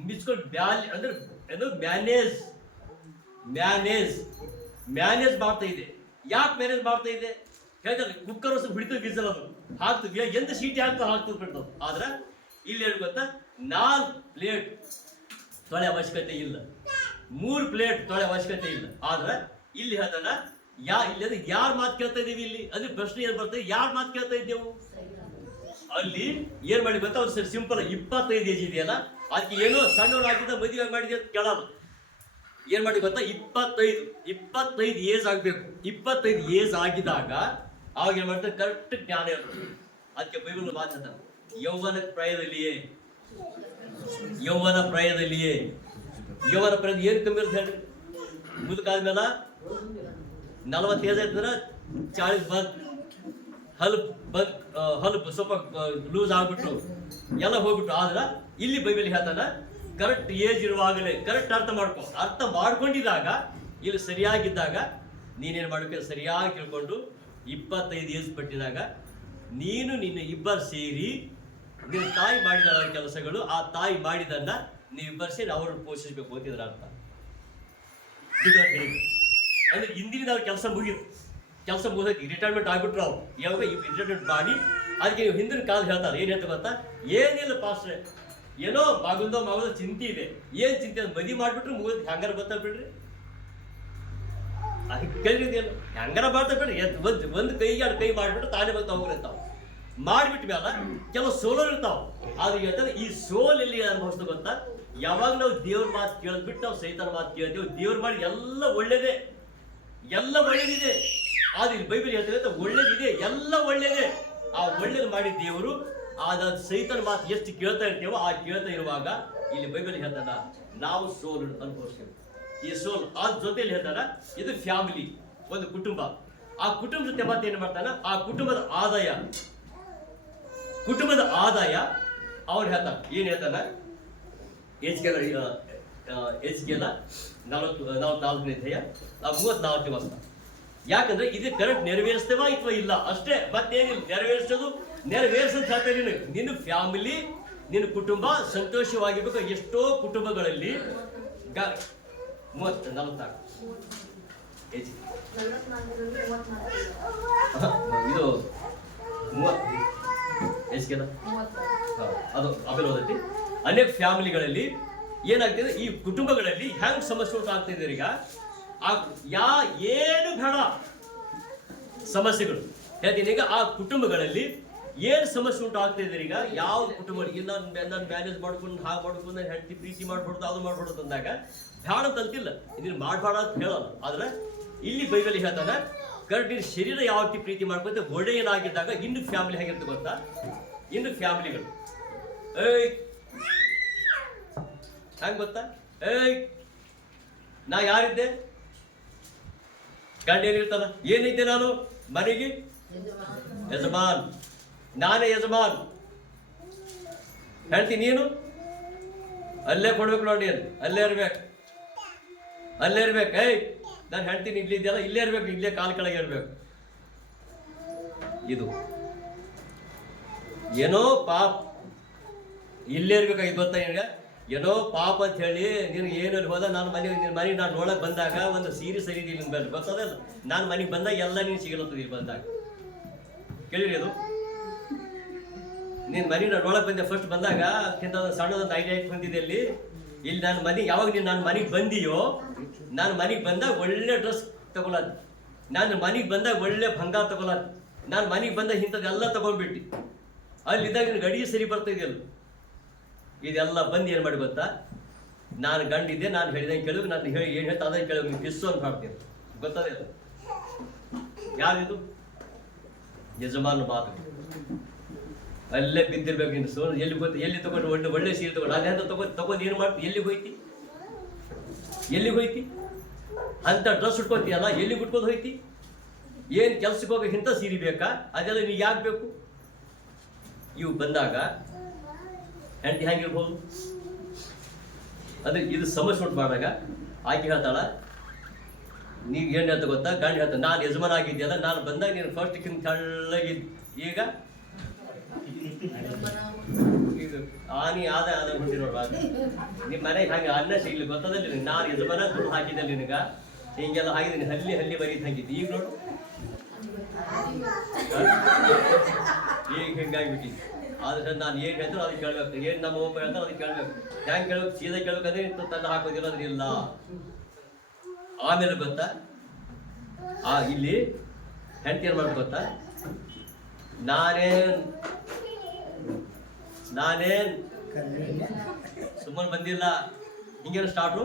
ಮಿಸ್ಕೊಂಡು ಅಂದ್ರೆ ಮ್ಯಾನೇಜ್ ಮಾಡ್ತಾ ಇದೆ. ಯಾಕೆ ಮ್ಯಾನೇಜ್ ಮಾಡ್ತಾ ಇದೆ ಹೇಳ್ತಾರೆ, ಕುಕ್ಕರ್ ಹೊಸ ಬಿಡ್ತು ಬೀಸಲ್ ಅದು ಹಾಕ್ತೀವಿ, ಎಂತ ಸೀಟಿ ಹಾಕ್ತದೆ ಬಿಡ್ತದೆ. ಆದ್ರೆ ಇಲ್ಲಿ ಏನು ಗೊತ್ತಾ, 4 ಪ್ಲೇಟ್ ತೊಳೆ ಅವಶ್ಯಕತೆ ಇಲ್ಲ. 3 ಪ್ಲೇಟ್ ತೊಳೆ ಅವಶ್ಯಕತೆ ಇಲ್ಲ. ಆದ್ರೆ ಇಲ್ಲಿ ಹೇಳ್ತಾನ ಇಲ್ಲಿ ಯಾರ ಮಾತು ಕೇಳ್ತಾ ಇದೀವಿ, ಇಲ್ಲಿ ಅಂದ್ರೆ ಪ್ರಶ್ನೆ ಏನ್ ಬರ್ತದೆ, ಯಾರ ಮಾತು ಕೇಳ್ತಾ ಇದ್ದೇವು. ಅಲ್ಲಿ ಏನ್ ಮಾಡಿ ಗೊತ್ತಾ, ಸರ್ ಸಿಂಪಲ್ 25 ಏಜ್ ಇದೆಯಲ್ಲ, ಅದಕ್ಕೆ ಏನೋ ಸಣ್ಣವರಾಗಿದ್ದ ಮದುವೆ ಮಾಡಿದೆ ಅಂತ ಕೇಳಲ್ಲ. ಏನ್ ಮಾಡಿ ಗೊತ್ತಾ, 25 ಏಜ್ ಆಗ್ಬೇಕು. 25 ಏಜ್ ಆಗಿದಾಗ ಅವಾಗ ಏನ್ ಮಾಡ್ತಾರೆ, ಕರೆಕ್ಟ್ ಜ್ಞಾನ ಇರ್ತದೆ. ಅದಕ್ಕೆ ಬೈಬಲ್ ಮಾತಾಡ್ತಾರೆ, ಯೌವನ ಪ್ರಾಯದಲ್ಲಿಯೇ ಯೌವನ ಪ್ರಾಯದ ಏನ್ ಕಮ್ಮಿ ಇರುತ್ತೆ ಹೇಳ್ರಿ. ಮುದುಕಾದ್ಮೇಲೆ 40 ಏಜ್ ಆಯ್ತಂದ್ರೆ 40 ಬಂದ್ ಹಲ್ಪ್ ಸ್ವಲ್ಪ ಲೂಸ್ ಆಗ್ಬಿಟ್ಟು ಎಲ್ಲ ಹೋಗ್ಬಿಟ್ಟು. ಆದ್ರೆ ಇಲ್ಲಿ ಬೈಬಲ್ ಹೇಳ್ತಾನ ಕರೆಕ್ಟ್ ಏಜ್ ಇರುವಾಗಲೇ ಕರೆಕ್ಟ್ ಅರ್ಥ ಮಾಡ್ಕೊಂಡಿದ್ದಾಗ, ಇಲ್ಲಿ ಸರಿಯಾಗಿದ್ದಾಗ ನೀನೇನ್ ಮಾಡ್ಬೇಕು, ಸರಿಯಾಗಿ ತಿಳ್ಕೊಂಡು 25 ಏಜ್ ಪಟ್ಟಿದಾಗ ನೀನು ನಿನ್ನ ಇಬ್ಬರು ಸೇರಿ ನಿನ್ನ ತಾಯಿ ಮಾಡಿದ ಕೆಲಸಗಳು, ಆ ತಾಯಿ ಮಾಡಿದನ್ನ ನೀವಿಬ್ಬರು ಸೇರಿ ಅವ್ರನ್ನ ಪೋಷಿಸಬೇಕು ಅಂತಿದ್ರ ಅರ್ಥ. ಅಂದ್ರೆ ಹಿಂದಿನ ಅವ್ರ ಕೆಲಸ ಮುಗಿದೈತಿ, ರಿಟೈರ್ಮೆಂಟ್ ಆಗ್ಬಿಟ್ರು. ಅವ್ರು ಯಾವಾಗ ರಿಟೈರ್ಮೆಂಟ್ ಮಾಡಿ ಅದಕ್ಕೆ ನೀವು ಹಿಂದಿನ ಕಾಲ ಹೇಳ್ತಾರೆ, ಏನ್ ಹೇಳ್ತಾ ಗೊತ್ತಾ, ಏನಿಲ್ಲ ಪಾಸ್ಟ್ರೆ, ಏನೋ ಮಗುಂದೋ ಚಿಂತೆ ಇದೆ. ಏನ್ ಚಿಂತೆ ಅಂತ ಮದುವೆ ಮಾಡ್ಬಿಟ್ರು ಮುಗಿದ್ ಹೆಂಗಾರ ಬರ್ತಾ ಬಿಡ್ರಿ, ಅದಕ್ಕೆ ಕೇಳಿದೇನು ಹೆಂಗಾರ ಬರ್ತಾ ಬಿಡ್ರಿ. ಒಂದು ಕೈಗೆ 2 ಕೈ ಮಾಡ್ಬಿಟ್ಟು ತಾನೇ ಬಂದು ಹೋಗಿರ್ತಾವ. ಮಾಡ್ಬಿಟ್ಟ ಮೇಲೆ ಕೆಲವು ಸೋಲರ್ ಇರ್ತಾವ. ಆದ್ರೆ ಹೇಳ್ತಾರೆ ಈ ಸೋಲ್ ಎಲ್ಲಿ ಅನುಭವಿಸ್ತಾ ಗೊತ್ತಾ, ಯಾವಾಗ ನಾವು ದೇವ್ರ ಮಾತು ಕೇಳ್ಬಿಟ್ಟು ನಾವು ಸೈತಾನ ಮಾತು ಕೇಳ್ತೇವೆ. ದೇವ್ರ ಮಾಡಿ ಎಲ್ಲ ಒಳ್ಳೇದೇ, ಆದ್ರೆ ಇಲ್ಲಿ ಬೈಬಲ್ ಹೇಳ್ತದೆ ಒಳ್ಳೇದಿದೆ, ಎಲ್ಲ ಒಳ್ಳೇದೇ. ಆ ಒಳ್ಳೇದು ಮಾಡಿ ದೇವರು ಆದ ಸೈತಾನ ಮಾತು ಎಷ್ಟು ಕೇಳ್ತಾ ಇರ್ತೇವೋ ಆ ಕೇಳ್ತಾ ಇರುವಾಗ ಇಲ್ಲಿ ಬೈಬಲ್ ಹೇಳ್ತಾನ ನಾವು ಸೋಲು ಅನುಭವಿಸ್ತೇವೆ. ಈ ಸೋಲ್ ಆ ಜೊತೆಲಿ ಹೇಳ್ತಾನ ಇದು ಫ್ಯಾಮಿಲಿ, ಒಂದು ಕುಟುಂಬ. ಆ ಕುಟುಂಬ ಜೊತೆ ಮತ್ತೆ ಏನ್ ಮಾಡ್ತಾನ, ಆ ಕುಟುಂಬದ ಆದಾಯ ಅವ್ರು ಹೇಳ್ತಾನ. ಏನ್ ಹೇಳ್ತಾನ, ಎಜ್ಗೆಲ್ಲ 44ನೇ ಅಧ್ಯಾಯ 34ನೇ ವಚನ. ಯಾಕಂದ್ರೆ ಇದು ಕರೆಕ್ಟ್ ನೆರವೇರಿಸ್ತೇವಾ ಅಥವಾ ಇಲ್ಲ ಅಷ್ಟೇ, ಮತ್ತೇನಿಲ್ಲ. ನೆರವೇರಿಸಂತ ಹೇಳ್ತೇನೆ. ನಿನ್ನ ಫ್ಯಾಮಿಲಿ, ನಿನ್ನ ಕುಟುಂಬ ಸಂತೋಷವಾಗಿರ್ಬೇಕು. ಎಷ್ಟೋ ಕುಟುಂಬಗಳಲ್ಲಿ 44 ಇದು 30 ಅದು ಆಮೇಲೆ ಓದತಿ. ಅನೇಕ ಫ್ಯಾಮಿಲಿಗಳಲ್ಲಿ ಏನಾಗ್ತಿದೆ, ಈ ಕುಟುಂಬಗಳಲ್ಲಿ ಹೆಂಗ್ ಸಮಸ್ಯೆ ಆಗ್ತಿದೆ ಈಗ. ಏನು ಬೇಡ ಸಮಸ್ಯೆಗಳು ಹೇಳ್ತೀನಿ ಈಗ. ಆ ಕುಟುಂಬಗಳಲ್ಲಿ ಏನ್ ಸಮಸ್ಯೆ ಉಂಟು ಆಗ್ತಾ ಇದ್ದಾರೆ ಈಗ, ಯಾವ ಕುಟುಂಬ ನಾನು ಮ್ಯಾನೇಜ್ ಮಾಡ್ಕೊಂಡು ಹಾಗೆ ಮಾಡ್ಕೊಂಡು ಹೆಂಡತಿ ಪ್ರೀತಿ ಮಾಡ್ಬಾರ್ದು, ಅದು ಮಾಡ್ಬಾರ್ದು ಅಂದಾಗ ಬೇಡ ಅಂತ ಅಂತಿಲ್ಲ, ಇದನ್ನ ಮಾಡ್ಬೇಡ ಅಂತ ಹೇಳಲ್ಲ. ಆದ್ರೆ ಇಲ್ಲಿ ಬೈಬಲ್ ಹೇಳ್ತಾನ ಕರೆಕ್ಟ್ ಶರೀರ ಯಾವ ರೀತಿ ಪ್ರೀತಿ ಮಾಡ್ಕೊಂತ ಒಳ್ಳೆಯನಾಗಿದ್ದಾಗ ಇನ್ನು ಫ್ಯಾಮಿಲಿ ಹೇಗಿರುತ್ತೆ ಗೊತ್ತಾ. ಇನ್ನು ಫ್ಯಾಮಿಲಿಗಳು ಹೆಂಗ್ ಗೊತ್ತಾ, ನಾ ಯಾರಿದ್ದೆ, ಗಂಡ ಏನಿರ್ತಾನ, ಏನಿದ್ದೆ ನಾನು ಮನೆಗೆ ಯಜಮಾನ್, ನಾನೇ ಯಜಮಾನ್. ಹೇಳ್ತೀನಿ ನೀನು ಅಲ್ಲೇ ಕೊಡ್ಬೇಕು ನೋಡಿ, ಅಲ್ಲೇ ಇರ್ಬೇಕು. ನಾನು ಹೇಳ್ತೀನಿ ಇಲ್ಲಿ ಇದೆಯಲ್ಲ ಇಲ್ಲೇ ಇರ್ಬೇಕು, ಇಲ್ಲೇ ಕಾಲ ಕೆಳಗೆ ಇರ್ಬೇಕು. ಇದು ಏನೋ ಪಾಪ ಇಲ್ಲೇ ಇರ್ಬೇಕಾಗಿ ಗೊತ್ತಾ ನಿನಗೆ. ಏನೋ ಪಾಪ ಅಂತ ಹೇಳಿ ನಿನಗೆ ಏನಲ್ಲಿ ಹೋದ ನಾನು ಮನೆಗೆ ನಾನು ನೋಡಕ್ ಬಂದಾಗ ಒಂದು ಸೀರೆ ಸರಿ ನಿನ್ ಮೇಲೆ ಗೊತ್ತದಲ್ಲ. ನಾನು ಮನೆಗೆ ಬಂದಾಗ ಎಲ್ಲ ನೀನು ಸಿಗಲತ್ತದ ಇಲ್ಲಿ ಬಂದಾಗ. ಕೇಳಿರಿ ಅದು, ನೀನ್ ಮನೆ ನಾನು ನೋಡಕ್ ಬಂದೆ ಫಸ್ಟ್ ಬಂದಾಗ ಸಣ್ಣದೊಂದು ಐಡಿಯಾ ಬಂದಿದೆ ಇಲ್ಲಿ ನಾನು ಮನೆಗೆ ಯಾವಾಗ ನೀನು ನಾನು ಮನೆಗೆ ಬಂದಿಯೋ, ನಾನು ಮನೆಗೆ ಬಂದಾಗ ಒಳ್ಳೆ ಡ್ರೆಸ್ ತಗೊಳದ್, ನಾನು ಮನೆಗೆ ಬಂದಾಗ ಒಳ್ಳೆ ಬಂಗಾರ ತಗೊಳದ್, ನಾನು ಮನೆಗೆ ಬಂದಾಗ ಇಂಥದ್ದೆಲ್ಲ ತಗೊಂಡ್ಬಿಟ್ಟು ಅಲ್ಲಿದ್ದಾಗ ನಿನ್ಗೆ ಅಡಿಗೆ ಸರಿ ಬರ್ತಾ ಇದೆಯಲ್ಲ. ಇದೆಲ್ಲ ಬಂದು ಏನು ಮಾಡಿ ಗೊತ್ತಾ, ನಾನು ಗಂಡಿದ್ದೆ, ನಾನು ಹೇಳಿದಂಗೆ ಕೇಳಿದ್ರು, ನಾನು ಹೇಳಿ ಏನು ಹೇಳ್ತಾ ಅದನ್ನು ಕೇಳಿದ್ರು, ನೀವು ಕಿಸ್ಸು ಅಂತ ಮಾಡ್ತೀನಿ. ಗೊತ್ತದೆ ಅದು ಯಾರಿದು, ಯಜಮಾನ ಮಾತು. ಅಲ್ಲೇ ಬಿದ್ದಿರ್ಬೇಕು ನೀನು. ಸೋ ಎಲ್ಲಿ ಗೊತ್ತು, ಎಲ್ಲಿ ತಗೊಂಡು ಒಳ್ಳೆ ಸೀರೆ ತಗೊಂಡು ಅದೇ ಅಂತ ತಗೊಂಡು ಏನು ಮಾಡ್ತಿ, ಎಲ್ಲಿಗೆ ಹೋಯ್ತಿ ಅಂತ ಡ್ರೆಸ್ ಉಟ್ಕೊತೀಯಲ್ಲ, ಎಲ್ಲಿಗೆ ಉಟ್ಕೊಂಡು ಹೋಯ್ತಿ. ಏನು ಕೆಲ್ಸಕ್ಕೆ ಹೋಗಿ ಇಂಥ ಸೀರೆ ಬೇಕಾ, ಅದೆಲ್ಲ ನೀವು ಯಾಕೆ ಬೇಕು. ಇವು ಬಂದಾಗ ಹೆಂಡತಿ ಹೇಗಿರ್ಬೋದು ಅಂದ್ರೆ ಇದು ಸಮಸ್ಯೆ ಉಂಟು ಮಾಡಿದಾಗ ಆಕೆ ಹೇಳ್ತಾಳ, ನೀವು ಏನು ಹೇಳ್ತಾ ಗೊತ್ತಾ, ಗಂಡ ಹೇಳ್ತಾ ನಾನು ಯಜಮಾನ ಆಗಿದ್ಯಲ್ಲ, ನಾನು ಬಂದಾಗ ನೀನು ಫಸ್ಟ್ ಕಿಂತ ತೆಳ್ಳಗಿದ್ದು, ಈಗ ಇದು ಆನಿ ಆದ ಹೊಂದಿ ನೋಡುವ ನಿಮ್ಮ ಮನೆಗೆ ಹಾಗೆ ಅನ್ನ ಸಿಗ್ಲಿ ಗೊತ್ತದಲ್ಲಿ ನಾನು ಯಜಮಾನ ದುಡ್ಡು ಹಾಕಿದ್ದಲ್ಲಿ ನಿನಗ ಹಿಂಗೆಲ್ಲ ಹಾಕಿದ್ದೀನಿ, ಹಲ್ಲಿ ಬರೀದ್ ಹಾಕಿದ್ದೆ. ಈಗ ನೋಡು ಈಗ ಹಿಂಗಾಗ್ಬಿಟ್ಟಿದ್ದೆ. ಆದ್ರೆ ನಾನು ಏನು ಹೇಳ್ತಾರೋ ಅದಕ್ಕೆ ಕೇಳ್ಬೇಕು, ಏನು ನಮ್ಮ ಒಬ್ಬ ಹೇಳ್ತಾರೋ ಅದಕ್ಕೆ ಕೇಳ್ಬೇಕು. ಹ್ಯಾಂಗೆ ಕೇಳ್ಬೇಕು? ಸೀದಾ ಕೇಳ್ಬೇಕಂದ್ರೆ ತನ್ನ ಹಾಕೋದಿಲ್ಲ ಅಂದ್ರೆ ಇಲ್ಲ. ಆಮೇಲೆ ಗೊತ್ತಾ, ಇಲ್ಲಿ ಹೆಂಡತಿ ಏನು ಮಾಡ್ಬೇಕು ಗೊತ್ತಾ, ನಾನೇನ್ ಸುಮ್ಮನೆ ಬಂದಿಲ್ಲ. ಹಿಂಗೇನು ಸ್ಟಾರ್ಟು,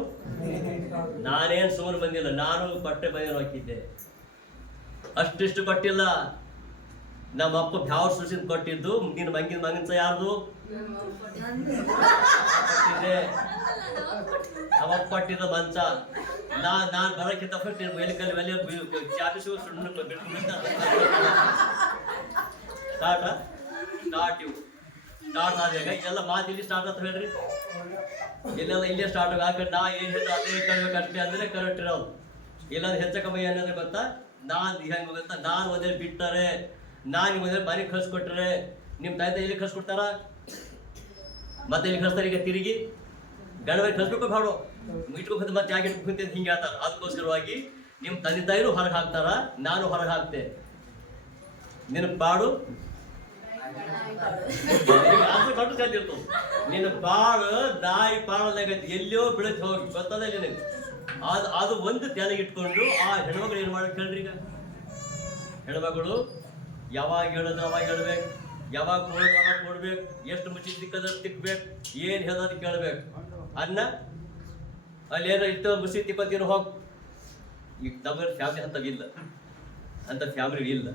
ನಾನೇನು ಸುಮ್ಮನೆ ಬಂದಿಲ್ಲ, ನಾನು ಬಟ್ಟೆ ಬಯಲು ಹಾಕಿದ್ದೆ, ಅಷ್ಟಿಷ್ಟು ಕೊಟ್ಟಿಲ್ಲ. ನಮ್ಮಪ್ಪ ಬ್ಯಾವ್ ಸುಸಿದ್ ಕೊಟ್ಟಿದ್ದು, ನಿನ್ನ ಮಂಗಿನ ಯಾರ್ದು ಕೊಟ್ಟಿದ್ದೆ, ನಮ್ಮಪ್ಪ ಕೊಟ್ಟಿದ್ದ ಮಂಚ. ನಾನು ಬರೋಕ್ಕಿಂತ ಫಸ್ಟ್ ವೆಲಿಕಲ್ ವೆಲಿ ಚಾಪಿಸಿ ಸ್ಟಾರ್ಟ್ ಆದಾಗ ಇದೆಲ್ಲ ಮಾತು ಇಲ್ಲಿ ಸ್ಟಾರ್ಟ್ ಅಂತ ಹೇಳ್ರಿ. ಇಲ್ಲೆಲ್ಲ ಇಲ್ಲೇ ಸ್ಟಾರ್ಟ್ ಆಗ ನಾ ಏನು ಹೇಳ್ತಾ ಅದೇ ಕೇಳ್ಬೇಕು ಅಷ್ಟೇ ಅಂದ್ರೆ ಕರೆಕ್ಟ್ ಇರೋದು. ಇಲ್ಲಾಂದ್ರೆ ಹೆಚ್ಚ ಕಮ್ಮಿ ಏನಂದ್ರೆ ಗೊತ್ತಾ, ನಾನು ಹೆಂಗೆ ಗೊತ್ತಾ, ನಾನು ಒಂದೇ ಬಿಟ್ಟರೆ, ನಾನು ಒಂದೇ ಮನೆಗೆ ಕಳ್ಸಿಕೊಟ್ರೆ ನಿಮ್ಮ ತಾಯಿ ಇಲ್ಲಿ ಕಳ್ಸಿಕೊಡ್ತಾರ, ಮತ್ತೆ ಇಲ್ಲಿ ಕಳಿಸ್ತಾರೆ. ಈಗ ತಿರುಗಿ ಗಂಡವರಿಗೆ ಕಳ್ಸ್ಬೇಕು ಬಾಡು ಇಟ್ಕೊಂಡು ಮತ್ತೆ ಯಾಕೆ ಇಟ್ಕೊಂತ ಹಿಂಗೆ ಹೇಳ್ತಾರೆ. ಅದಕ್ಕೋಸ್ಕರವಾಗಿ ನಿಮ್ಮ ತಂದೆ ತಾಯಿನೂ ಹೊರಗೆ ಹಾಕ್ತಾರ, ನಾನು ಹೊರಗೆ ಹಾಕ್ತೆ. ನಿನ್ನ ಪಾಡು ಕಟ್ಟು ಚಂದಿರ್ತು. ನಿನ್ನ ಪಾಡು ನಾಯಿ ಪಾಡದಾಗ ಎಲ್ಲೋ ಬೆಳೆದು ಹೋಗಿ ಗೊತ್ತದ ನಿನಗೆ. ಅದು ಒಂದು ತಲೆಗೆ ಇಟ್ಕೊಂಡು ಆ ಹೆಣ್ಮಗಳು ಏನು ಮಾಡಕ್ಕೆ ಹೇಳ್ರಿ. ಈಗ ಹೆಣ್ಮಗಳು ಯಾವಾಗ ಹೇಳೋದು ಅವಾಗ ಹೇಳ್ಬೇಕು, ಯಾವಾಗ ಕೊಡೋದು ಅವಾಗ ಕೊಡ್ಬೇಕು, ಎಷ್ಟು ಮುಚ್ಚಿ ತಿಕ್ಕದ್ರೆ ತಿಕ್ಬೇಕು, ಏನು ಹೇಳೋದು ಕೇಳ್ಬೇಕು. ಅನ್ನ ಅಲ್ಲಿ ಏನೋ ಇತ್ತು ಮುಸಿ ತಿಕ್ಕೋತೀರೋ ಹೋಗಿ. ಈಗ ನಮ್ಮ ಫ್ಯಾಮಿಲಿ ಅಂಥವಿಲ್ಲ, ಅಂಥ ಫ್ಯಾಮಿಲಿ ಇಲ್ಲ.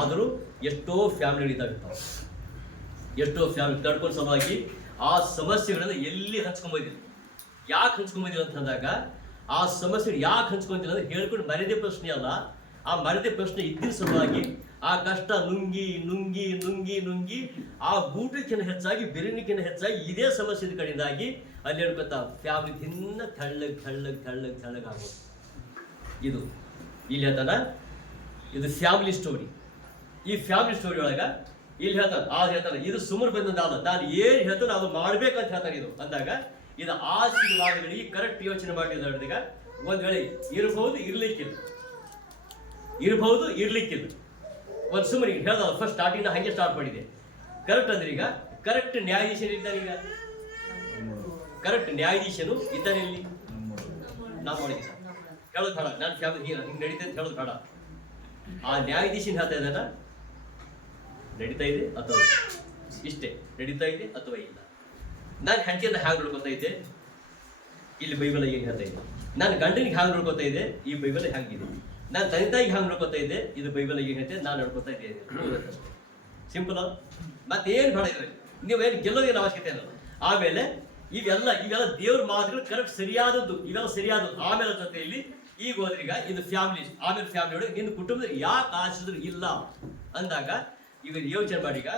ಆದರೂ ಎಷ್ಟೋ ಫ್ಯಾಮಿಲಿ ಇದ್ದಾವೆ, ಎಷ್ಟೋ ಫ್ಯಾಮಿಲಿ ತಡ್ಕೊಂಡು ಸಲುವಾಗಿ ಆ ಸಮಸ್ಯೆಗಳನ್ನ ಎಲ್ಲಿ ಹಂಚ್ಕೊಂಬೋದಿಲ್ಲ. ಯಾಕೆ ಹಂಚ್ಕೊಂಬೋದಿಲ್ಲ ಅಂತಂದಾಗ, ಆ ಸಮಸ್ಯೆ ಯಾಕೆ ಹಂಚ್ಕೊಂತಿಲ್ಲ ಅಂದ್ರೆ ಹೇಳ್ಕೊಂಡು ಮರೆದೇ ಪ್ರಶ್ನೆ ಅಲ್ಲ, ಆ ಮರೆದೇ ಪ್ರಶ್ನೆ ಇದ್ದಿನ ಸಲುವಾಗಿ ಆ ಕಷ್ಟ ನುಂಗಿ ನುಂಗಿ ನುಂಗಿ ನುಂಗಿ ಆ ಊಟಕ್ಕಿಂತ ಹೆಚ್ಚಾಗಿ ಬೆರಣಿಕಿಂತ ಹೆಚ್ಚಾಗಿ ಇದೇ ಸಮಸ್ಯೆ ಕಡೆಯಿಂದಾಗಿ ಅಲ್ಲಿ ಹೇಳ್ಕೊತ ಫ್ಯಾಮಿಲಿ ತಿನ್ನ ತೆಳ್ಳಗಾಗೋದು. ಇದು ಇಲ್ಲಿ ಹೇಳ್ತಾನ, ಇದು ಫ್ಯಾಮಿಲಿ ಸ್ಟೋರಿ. ಈ ಫ್ಯಾಮಿಲಿ ಸ್ಟೋರಿ ಒಳಗ ಇಲ್ಲಿ ಹೇಳ್ತಾನೆ ಇದು ಸುಮ್ಮನೆ ಬಂದಲ್ಲ, ನಾನು ಏನು ಹೇಳ್ತಾನೆ ಅದು ಮಾಡ್ಬೇಕಂತ ಹೇಳ್ತಾನೆ. ಇದು ಅಂದಾಗ ಇದು ಆಶೀರ್ವಾದಗಳಿಗೆ ಕರೆಕ್ಟ್ ಯೋಚನೆ ಮಾಡಿದಾಗ ಒಂದ್ ವೇಳೆ ಇರಬಹುದು ಇರ್ಲಿಕ್ಕಿಲ್ಲ ಒಂದು ಸುಮ್ಮನೆ ಹೇಳ್ದ ಫಸ್ಟ್ ಸ್ಟಾರ್ಟಿಂಗ್ ಹಂಗೆ ಸ್ಟಾರ್ಟ್ ಮಾಡಿದೆ. ಕರೆಕ್ಟ್ ಅಂದ್ರೆ ಈಗ ಕರೆಕ್ಟ್ ನ್ಯಾಯಾಧೀಶನು ಇದ್ದಾನೆ. ಈಗ ಕರೆಕ್ಟ್ ನ್ಯಾಯಾಧೀಶನು ಇದ್ದಾನೆ ಇಲ್ಲಿ ನಾವು ನೋಡಿದ ಹೇಳೋದು ಬೇಡ, ನಾನು ಫ್ಯಾಮಿಲಿ ಹಿಂಗೆ ನಡೀತಾ ಅಂತ ಹೇಳೋದು ಬೇಡ. ಆ ನ್ಯಾಯಾಧೀಶನ ಹೇಳ್ತಾ ಇದ್ದಾನ ನಡೀತಾ ಇದೆ ಅಥವಾ ಇಷ್ಟೇ ನಡೀತಾ ಇದೆ ಅಥವಾ ಇಲ್ಲ. ನಾನು ಹೆಂಡತಿಯನ್ನು ಹ್ಯಾಂಗ್ ನೋಡ್ಕೊತಾ ಇದ್ದೆ, ಇಲ್ಲಿ ಬೈಬಲ್ ಏನು ಹೇಳ್ತಾ ಇದೆ. ನಾನು ಗಂಡನಿಗೆ ಹ್ಯಾಂಗ್ ನೋಡ್ಕೊತಾ ಇದ್ದೆ, ಈ ಬೈಬಲ್ ಹ್ಯಾಂಗಿದೆ. ನಾನು ತಂದೆ ತಾಯಿಗೆ ಹ್ಯಾಂಗ್ ನೋಡ್ಕೊತಾ ಇದ್ದೆ, ಇದು ಬೈಬಲ್ ಏನು ಹೇಳ್ತೆ, ನಾನು ನೋಡ್ಕೊತಾ ಇದ್ದೆ. ಸಿಂಪಲ್. ಮತ್ತೇನು ಬೇಡ ಇದ್ರೆ ನೀವೇನು ಗೆಲ್ಲೋದೇನು ಅವಶ್ಯಕತೆ ಇಲ್ಲ. ಆಮೇಲೆ ಇವೆಲ್ಲ ದೇವ್ರ ಮಾತುಗಳು ಕರೆಕ್ಟ್ ಸರಿಯಾದದ್ದು, ಇವೆಲ್ಲ ಸರಿಯಾದದ್ದು. ಆಮೇಲೆ ಜೊತೆಯಲ್ಲಿ ಈಗ ಹೋದ್ರೀಗ ಇದು ಫ್ಯಾಮಿಲಿ, ಆಮೇಲೆ ಫ್ಯಾಮಿಲಿ ಒಳಗೆ ನಿನ್ನ ಕುಟುಂಬದಲ್ಲಿ ಯಾಕೆ ಆಶಿದ್ರು ಇಲ್ಲ ಅಂದಾಗ ಈಗ ಯೋಚನೆ ಮಾಡಿ. ಈಗ